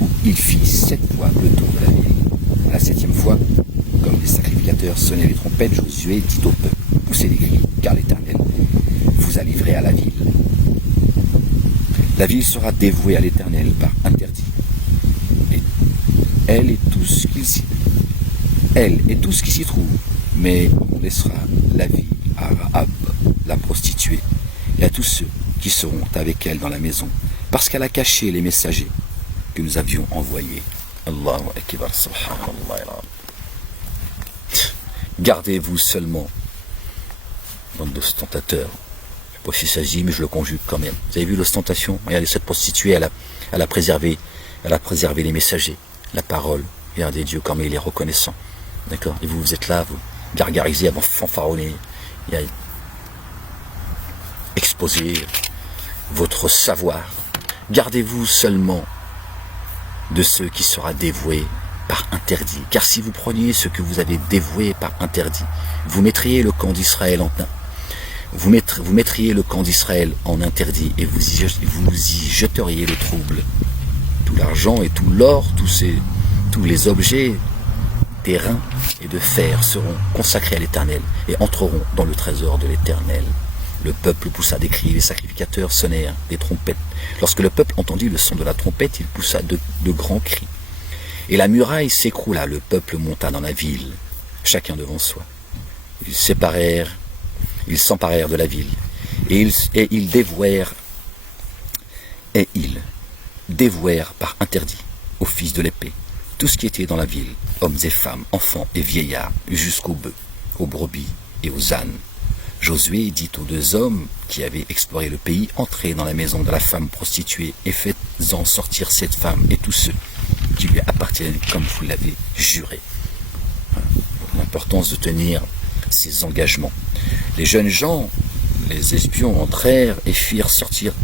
où il fit 7 fois le tour de la ville. À la 7e fois, comme les sacrificateurs sonnaient les trompettes, Josué dit au peuple, poussez des cris, car l'Éternel vous a livré à la ville. La ville sera dévouée à l'Éternel par interdit. Et elle et tout ce qui s'y trouve, mais on laissera la vie à Rahab, la prostituée, et à tous ceux qui seront avec elle dans la maison, parce qu'elle a caché les messagers que nous avions envoyés. Allahu Akbar, subhanallah. Gardez-vous seulement, bande d'ostentateurs. Je ne sais pas si ça se dit, mais je le conjugue quand même. Vous avez vu l'ostentation? Regardez, cette prostituée, elle a préservé les messagers, la parole. Regardez Dieu comme il est reconnaissant. D'accord? Et vous êtes là, vous gargarisez avant fanfaronner, exposer votre savoir. Gardez-vous seulement de ceux qui sera dévoué par interdit. Car si vous preniez ce que vous avez dévoué par interdit, vous mettriez le camp d'Israël en interdit et vous y jeteriez le trouble. Tout l'argent et tout l'or, tous les objets, terrain et de fer seront consacrés à l'Éternel et entreront dans le trésor de l'Éternel. Le peuple poussa des cris, les sacrificateurs sonnèrent des trompettes. Lorsque le peuple entendit le son de la trompette, il poussa de grands cris. Et la muraille s'écroula, le peuple monta dans la ville, chacun devant soi. Ils s'emparèrent de la ville, et ils dévouèrent par interdit aux fils de l'épée tout ce qui était dans la ville, hommes et femmes, enfants et vieillards, jusqu'aux bœufs, aux brebis et aux ânes. Josué dit aux 2 hommes qui avaient exploré le pays, entrez dans la maison de la femme prostituée et faites-en sortir cette femme et tous ceux qui lui appartiennent comme vous l'avez juré. L'importance de tenir ses engagements. Les jeunes gens, les espions entrèrent et firent sortir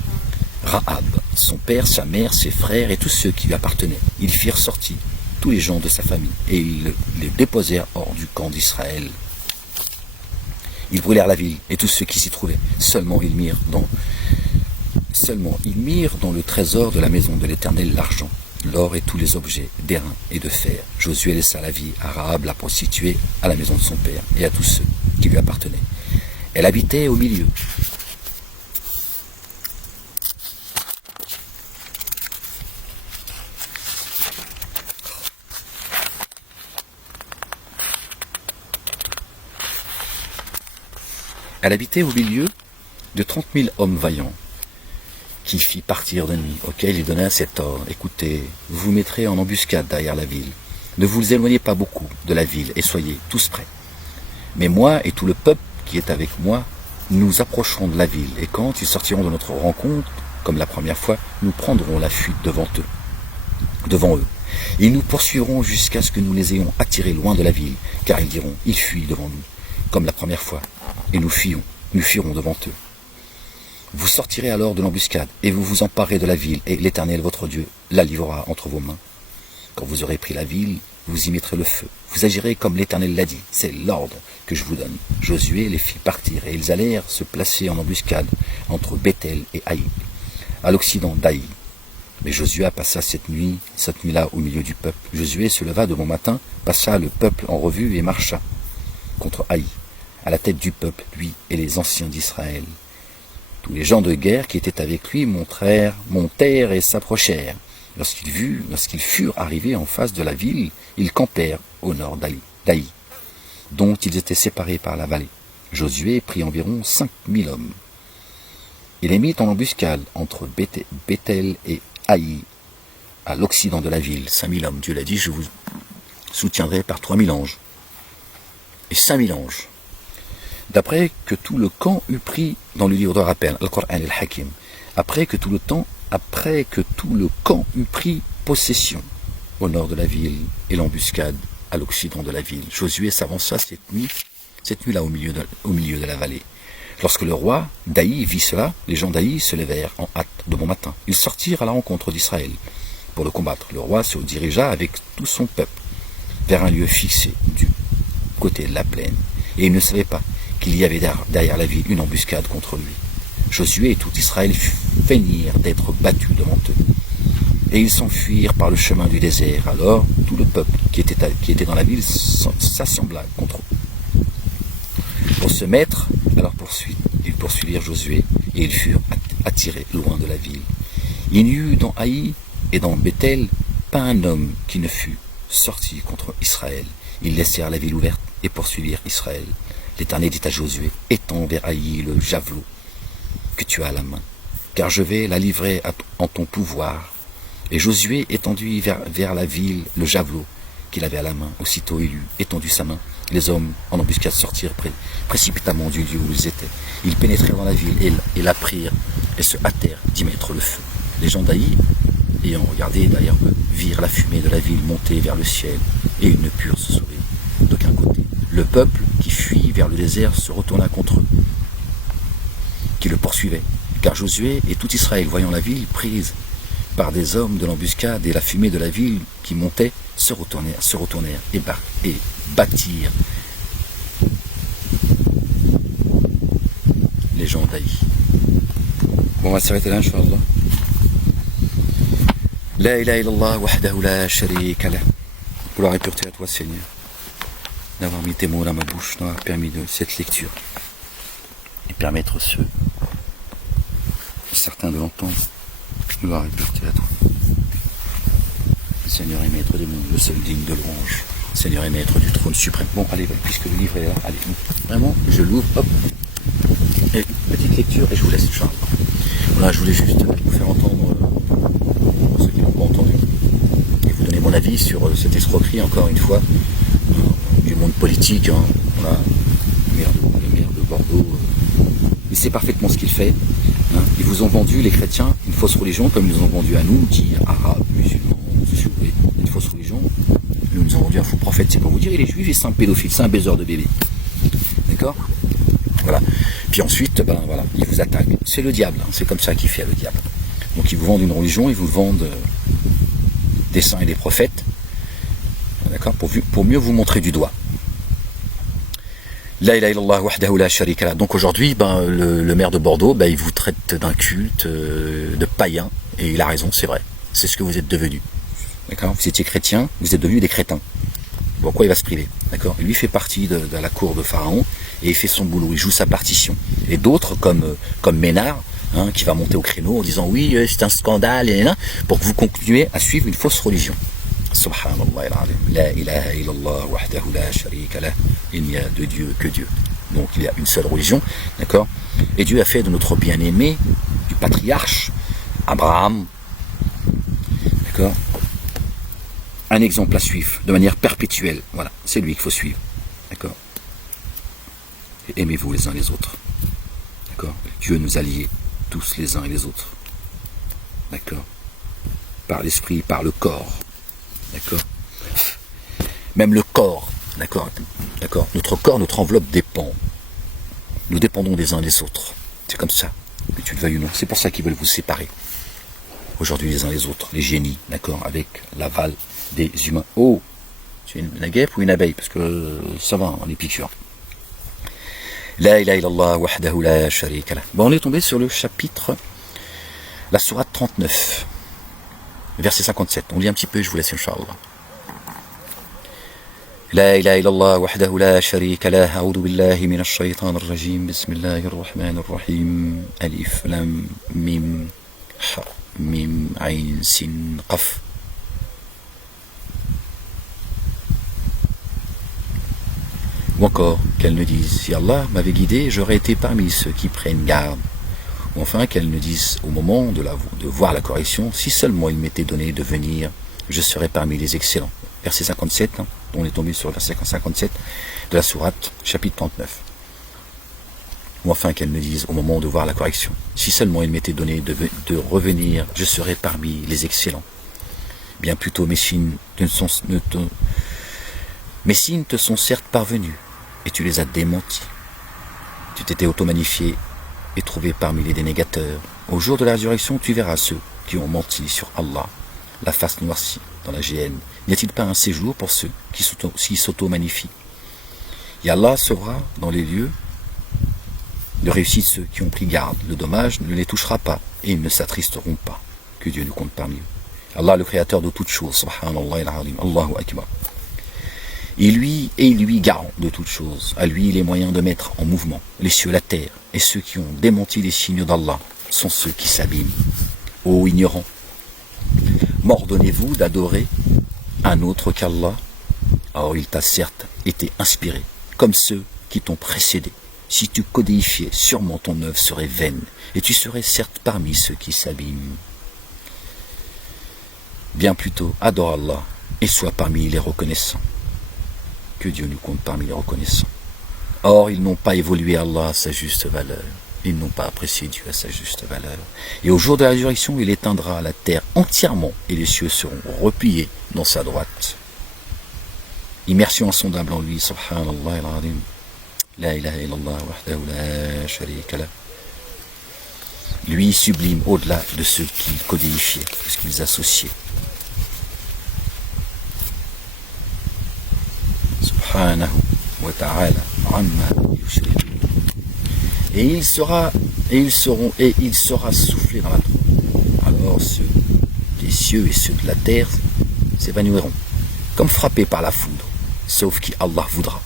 Rahab, son père, sa mère, ses frères et tous ceux qui lui appartenaient. Ils firent sortir tous les gens de sa famille, et ils les déposèrent hors du camp d'Israël. Ils brûlèrent la ville et tous ceux qui s'y trouvaient. Seulement ils mirent dans le trésor de la maison de l'Éternel l'argent, l'or et tous les objets d'airain et de fer. Josué laissa la vie à Rahab, la prostituée, à la maison de son père et à tous ceux qui lui appartenaient. Elle habitait au milieu. Elle habitait au milieu de 30 000 hommes vaillants, qu'il fit partir de nuit, auquel il donna cet ordre. Écoutez, vous vous mettrez en embuscade derrière la ville. Ne vous éloignez pas beaucoup de la ville et soyez tous prêts. Mais moi et tout le peuple qui est avec moi, nous approcherons de la ville, et quand ils sortiront de notre rencontre, comme la première fois, nous prendrons la fuite devant eux. Et nous poursuivrons jusqu'à ce que nous les ayons attirés loin de la ville, car ils diront, ils fuient devant nous, comme la première fois, et nous fuirons devant eux. Vous sortirez alors de l'embuscade, et vous vous emparerez de la ville, et l'Éternel votre Dieu la livrera entre vos mains. Quand vous aurez pris la ville, vous y mettrez le feu. Vous agirez comme l'Éternel l'a dit, c'est l'ordre que je vous donne. Josué les fit partir, et ils allèrent se placer en embuscade entre Bethel et Haï, à l'occident d'Haï. Mais Josué passa cette nuit-là au milieu du peuple. Josué se leva de bon matin, passa le peuple en revue et marcha contre Haï, à la tête du peuple, lui et les anciens d'Israël. Tous les gens de guerre qui étaient avec lui montèrent et s'approchèrent. Lorsqu'ils furent arrivés en face de la ville, ils campèrent au nord d'Haï, dont ils étaient séparés par la vallée. Josué prit environ 5 000 hommes. Il les mit en embuscade entre Bethel et Haï, à l'occident de la ville. 5 000 hommes, Dieu l'a dit, je vous soutiendrai par 3 000 anges. Et 5 000 anges. D'après que tout le camp eut pris dans le livre de rappel, Al-Qur'an al-Hakim, après que tout le camp eut pris possession au nord de la ville et l'embuscade à l'occident de la ville, Josué s'avança cette nuit-là au milieu de la vallée. Lorsque le roi d'Haï vit cela, les gens d'Haï se levèrent en hâte de bon matin. Ils sortirent à la rencontre d'Israël pour le combattre. Le roi se dirigea avec tout son peuple vers un lieu fixé du côté de la plaine, et il ne savait pas qu'il y avait derrière la ville une embuscade contre lui. Josué et tout Israël feignirent d'être battus devant eux, et ils s'enfuirent par le chemin du désert. Alors tout le peuple qui était dans la ville s'assembla contre eux pour se mettre à leur poursuite. Ils poursuivirent Josué, et ils furent attirés loin de la ville. Il n'y eut dans Haï et dans Bethel pas un homme qui ne fût sorti contre Israël. Ils laissèrent la ville ouverte et poursuivirent Israël. L'Éternel dit à Josué, étends vers Haï le javelot que tu as à la main, car je vais la livrer en ton pouvoir. Et Josué étendit vers la ville le javelot qu'il avait à la main. Aussitôt il eut étendu sa main. Les hommes en embuscade sortirent précipitamment du lieu où ils étaient. Ils pénétrèrent dans la ville et la prirent et se hâtèrent d'y mettre le feu. Les gens d'Haï, ayant regardé derrière eux, virent la fumée de la ville monter vers le ciel, et ils ne purent se sauver d'aucun côté. Le peuple qui fuit vers le désert se retourna contre eux, qui le poursuivaient, car Josué et tout Israël, voyant la ville prise par des hommes de l'embuscade et la fumée de la ville qui montait, se retournèrent et battirent les gens d'Haï. Bon, on va s'arrêter là, Inch'Allah. La ilaha illallah wahdahu la sharika lah. Gloire et pureté à toi, Seigneur, d'avoir mis tes mots dans ma bouche, d'avoir permis de cette lecture et permettre certains de l'entendre. Gloire et pureté à toi. Seigneur et maître des mondes, le seul digne de louange. Seigneur et maître du trône suprême. Bon, allez, puisque le livre est là, allez, vraiment, je l'ouvre, hop. Et petite lecture et je vous laisse, Inch'Allah. Voilà, je voulais juste vous faire entendre ceux qui n'ont pas entendu et vous donner mon avis sur cette escroquerie, encore une fois, du monde politique. Hein. Voilà, le maire de Bordeaux, il sait parfaitement ce qu'il fait. Hein. Ils vous ont vendu, les chrétiens, une fausse religion, comme ils nous ont vendu à nous, qui arabes, musulmans, une fausse religion. Nous nous ont vendu un faux prophète, c'est pour vous dire, il est juif et c'est un pédophile, c'est un baiseur de bébé. D'accord ? Voilà. Puis ensuite, ben voilà, ils vous attaquent. C'est le diable, hein. C'est comme ça qu'il fait, le diable. Donc ils vous vendent une religion, ils vous vendent des saints et des prophètes, d'accord, pour mieux vous montrer du doigt. La ilaha illallah wahdahu la sharika lah. Donc aujourd'hui, le maire de Bordeaux, il vous traite d'un culte, de païen, et il a raison, c'est vrai. C'est ce que vous êtes devenus. D'accord, vous étiez chrétiens, vous êtes devenus des crétins. Pourquoi il va se priver? D'accord, lui fait partie de la cour de Pharaon et il fait son boulot, il joue sa partition. Et d'autres comme Ménard, qui va monter au créneau en disant oui, c'est un scandale, pour que vous continuez à suivre une fausse religion. Subhanallah al-azim. La ilaha illallah wahdahu la sharika lah. Il n'y a de Dieu que Dieu. Donc il y a une seule religion, d'accord? Et Dieu a fait de notre bien-aimé, du patriarche, Abraham, d'accord, un exemple à suivre, de manière perpétuelle. Voilà, c'est lui qu'il faut suivre, d'accord? Et aimez-vous les uns les autres, d'accord? Dieu nous a liés tous les uns et les autres, d'accord? Par l'esprit, par le corps, d'accord? Même le corps, d'accord? D'accord? Notre corps, notre enveloppe dépend. Nous dépendons des uns des autres. C'est comme ça, que tu le veuilles ou non. C'est pour ça qu'ils veulent vous séparer. Aujourd'hui, les uns les autres, les génies, d'accord? Avec l'aval des humains. Oh, c'est une guêpe ou une abeille? Parce que ça va, on est piqûres. La ilaha illallah wahdahu la sharika lah. On est tombé sur le chapitre, la sourate 39, verset 57. On lit un petit peu, je vous laisse, Inch'Allah. لا إله إلا الله وحده لا شريك له أعوذ بالله من الشيطان الرجيم بسم الله الرحمن الرحيم ألف لام ميم ح ميم عين سين قف. Ou encore qu'elle ne dise si Allah m'avait guidé, j'aurais été parmi ceux qui prennent garde. Ou enfin qu'elle ne dise au moment de voir la correction, si seulement il m'était donné de venir, je serais parmi les excellents. Verset 57, on est tombé sur le verset 57 de la sourate, chapitre 39. Ou enfin qu'elle me dise au moment de voir la correction, si seulement il m'était donné de revenir, je serais parmi les excellents. Bien plutôt mes signes te sont certes parvenus, et tu les as démentis. Tu t'étais auto-magnifié et trouvé parmi les dénégateurs. Au jour de la résurrection, tu verras ceux qui ont menti sur Allah, la face noircie dans la géhenne. N'y a-t-il pas un séjour pour ceux qui s'auto-magnifient? Et Allah saura dans les lieux de réussite ceux qui ont pris garde. Le dommage ne les touchera pas et ils ne s'attristeront pas. Que Dieu nous compte parmi eux. Allah, le créateur de toutes choses, subhanallah al-azim, Allahu akbar. Il lui garant de toutes choses. À lui les moyens de mettre en mouvement les cieux, la terre. Et ceux qui ont démenti les signes d'Allah sont ceux qui s'abîment. Ô ignorants, m'ordonnez-vous d'adorer un autre qu'Allah? Or il t'a certes été inspiré, comme ceux qui t'ont précédé. Si tu codéifiais, sûrement ton œuvre serait vaine, et tu serais certes parmi ceux qui s'abîment. Bien plutôt, adore Allah, et sois parmi les reconnaissants. Que Dieu nous compte parmi les reconnaissants. Or, ils n'ont pas évolué Allah à sa juste valeur. Ils n'ont pas apprécié Dieu à sa juste valeur. Et au jour de la résurrection, il éteindra la terre entièrement, et les cieux seront repliés dans sa droite. Immersion insondable en lui, subhanallah al-azim. La ilaha illallah wahdahu la sharika lah. Lui sublime au-delà de ceux qu'ils codéifiaient, de ce qu'ils associaient. Subhanahu wa ta'ala amma yushrikun. Et il sera soufflé dans la trompe. Alors ceux des cieux et ceux de la terre s'évanouiront, comme frappés par la foudre, sauf qui Allah voudra.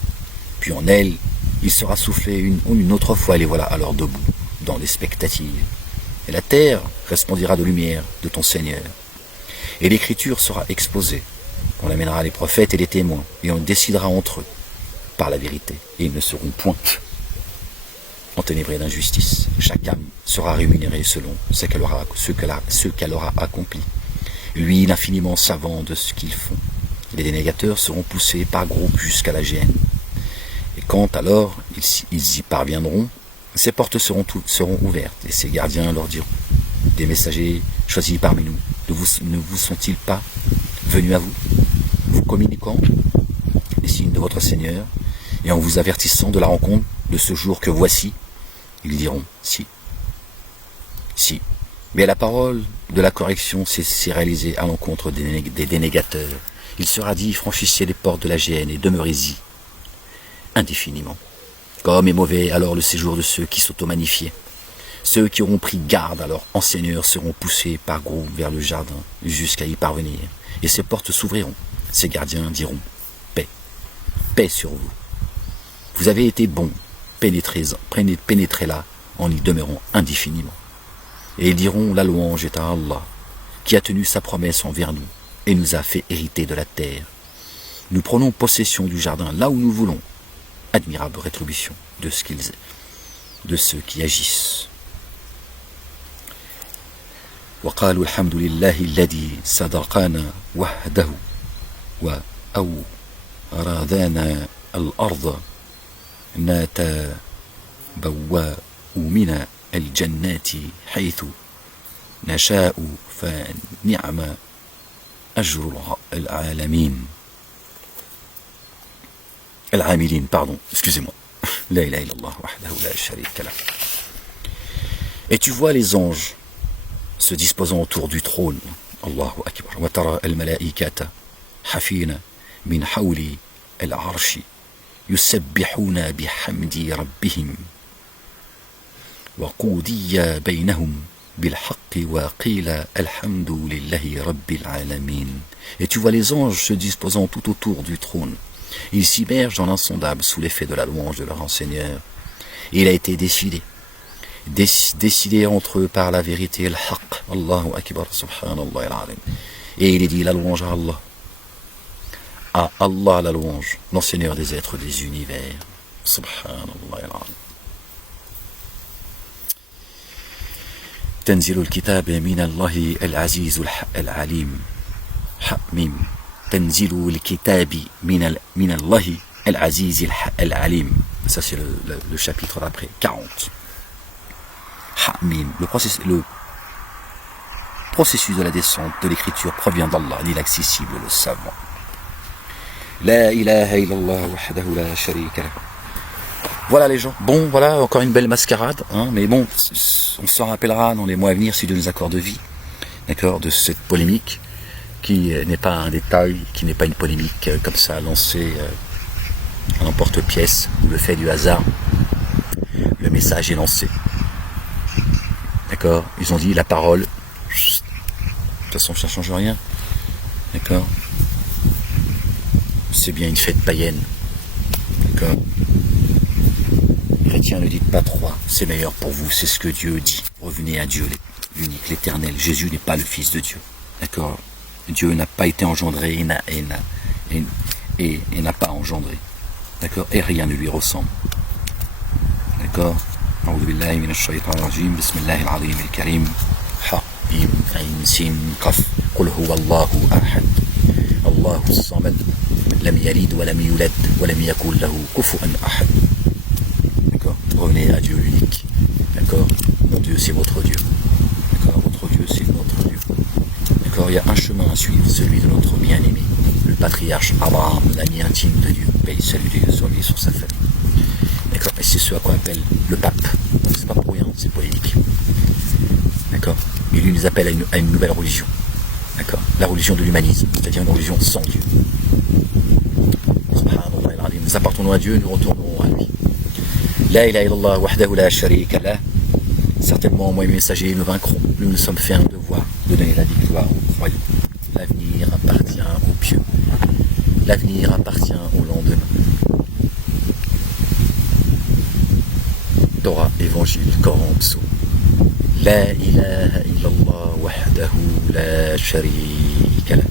Puis en elle, il sera soufflé une autre fois, et les voilà alors debout, dans l'expectative. Et la terre resplendira de lumière de ton Seigneur. Et l'écriture sera exposée. On amènera les prophètes et les témoins, et on décidera entre eux par la vérité. Et ils ne seront point enténébrés d'injustice. Chaque âme sera rémunérée selon ce qu'elle aura accompli. Lui, l'infiniment savant de ce qu'ils font. Les dénégateurs seront poussés par groupes jusqu'à la géhenne. Et quand alors ils y parviendront, ces portes seront ouvertes, et ces gardiens leur diront: des messagers choisis parmi nous, ne vous sont-ils pas venus à vous, vous communiquant les signes de votre Seigneur, et en vous avertissant de la rencontre de ce jour que voici? Ils diront: si. Mais la parole de la correction s'est réalisée à l'encontre des dénégateurs, Il sera dit, franchissez les portes de la géhenne et demeurez-y indéfiniment. Comme est mauvais alors le séjour de ceux qui s'auto-magnifiaient. Ceux qui auront pris garde à leur enseigneur seront poussés par groupes vers le jardin jusqu'à y parvenir. Et ces portes s'ouvriront. Ces gardiens diront « Paix, paix sur vous. Vous avez été bons, pénétrez-la en y demeurant indéfiniment. » Et ils diront « La louange est à Allah, qui a tenu sa promesse envers nous et nous a fait hériter de la terre. Nous prenons possession du jardin là où nous voulons. » Admirable rétribution de ceux qui agissent. وقالوا الحمد لله الذي صدقنا وحده وأورثنا الأرض نتبوأ من الجنات حيث نشاء فنعم أجر العالمين. Al-Amilin, pardon, excusez-moi. La ilaha illallah wahdahu la sharika lah. Et tu vois les anges se disposant autour du trône. Allahu akbar. Wa tara al-malaikata hafina min hawli al-arshi yusabbihuna bihamdi rabbihim wa qudiya baynahum bilhaqqi wa qila alhamdulillahi rabbil alamin. Et tu vois les anges se disposant tout autour du trône. Ils s'immergent dans l'insondable sous l'effet de la louange de leur enseigneur. Il a été décidé entre eux par la vérité, al-haqq, Allahu akbar, subhanallah al-azim. Et il est dit la louange à Allah. À Allah la louange, l'enseigneur des êtres des univers. Subhanallah al-azim. تنزيل الكتاب من الله العزيز العليم. حميم. تنزيل الكتاب من الله العزيز العليم. Ça c'est le chapitre d'après, 40. Hamim. Le processus de la descente de l'écriture provient d'Allah, l'inaccessible, le savant. La ilaha illallah wahdahu la sharika lah. Voilà les gens. Bon, voilà, encore une belle mascarade, hein, mais bon, on s'en rappellera dans les mois à venir si Dieu nous accorde vie, d'accord, de cette polémique qui n'est pas un détail, qui n'est pas une polémique comme ça lancée à l'emporte-pièce ou le fait du hasard. Le message est lancé. D'accord, ils ont dit la parole. De toute façon, ça ne change rien. D'accord, c'est bien une fête païenne. D'accord. Chrétiens, ne dites pas trois, c'est meilleur pour vous, c'est ce que Dieu dit. Revenez à Dieu, l'unique, l'éternel. Jésus n'est pas le Fils de Dieu. D'accord. Dieu n'a pas été engendré et n'a pas engendré. D'accord. Et rien ne lui ressemble. D'accord. أعوذ بالله من الشيطان الرجيم بسم الله العظيم الكريم حميم عين سين قاف قل هو الله أحد الله الصمد لم يلد ولم يولد ولم يكن له كفوا أحد. D'accord. Revenez à Dieu unique. D'accord. Mon Dieu, c'est votre Dieu. D'accord. Votre Dieu, c'est notre Dieu. D'accord. Il y a un chemin à suivre, celui de notre bien-aimé, le patriarche Abraham, l'ami intime de Dieu. Paix et salut Dieu soit lui sur sa famille. D'accord. Et c'est ce à quoi appelle le pape. C'est pas pour rien, c'est polémique. D'accord. Il lui nous appelle à une nouvelle religion. D'accord. La religion de l'humanisme, c'est-à-dire une religion sans Dieu. Subhanallah, nous appartenons à Dieu, nous retournerons à lui. La ilaha illallah wahdahu la sharika lah. Certainement, moi et mes messagers, nous vaincrons. Nous nous sommes fait un devoir de donner la victoire aux croyants. L'avenir appartient aux pieux. L'avenir appartient au lendemain. Torah, Évangile, Coran, Psaume. La ilaha illallah wahdahu la sharika lah.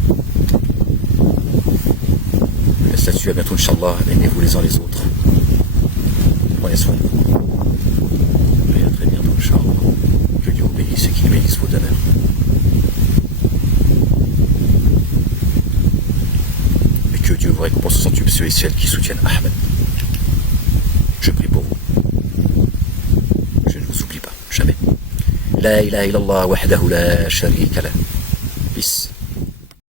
Le statut à bientôt, Inch'Allah. Aimez-vous les uns les autres. Prenez soin de vous. Et à très bientôt, Inch'Allah. Que Dieu vous bénisse et qu'il bénisse vos demeures. Et que Dieu vous récompense au centuple ceux et celles qui soutiennent Ahmed. Je prie pour vous. Je ne vous oublie pas, jamais. La ilaha illallah wahdahu la sharika lah.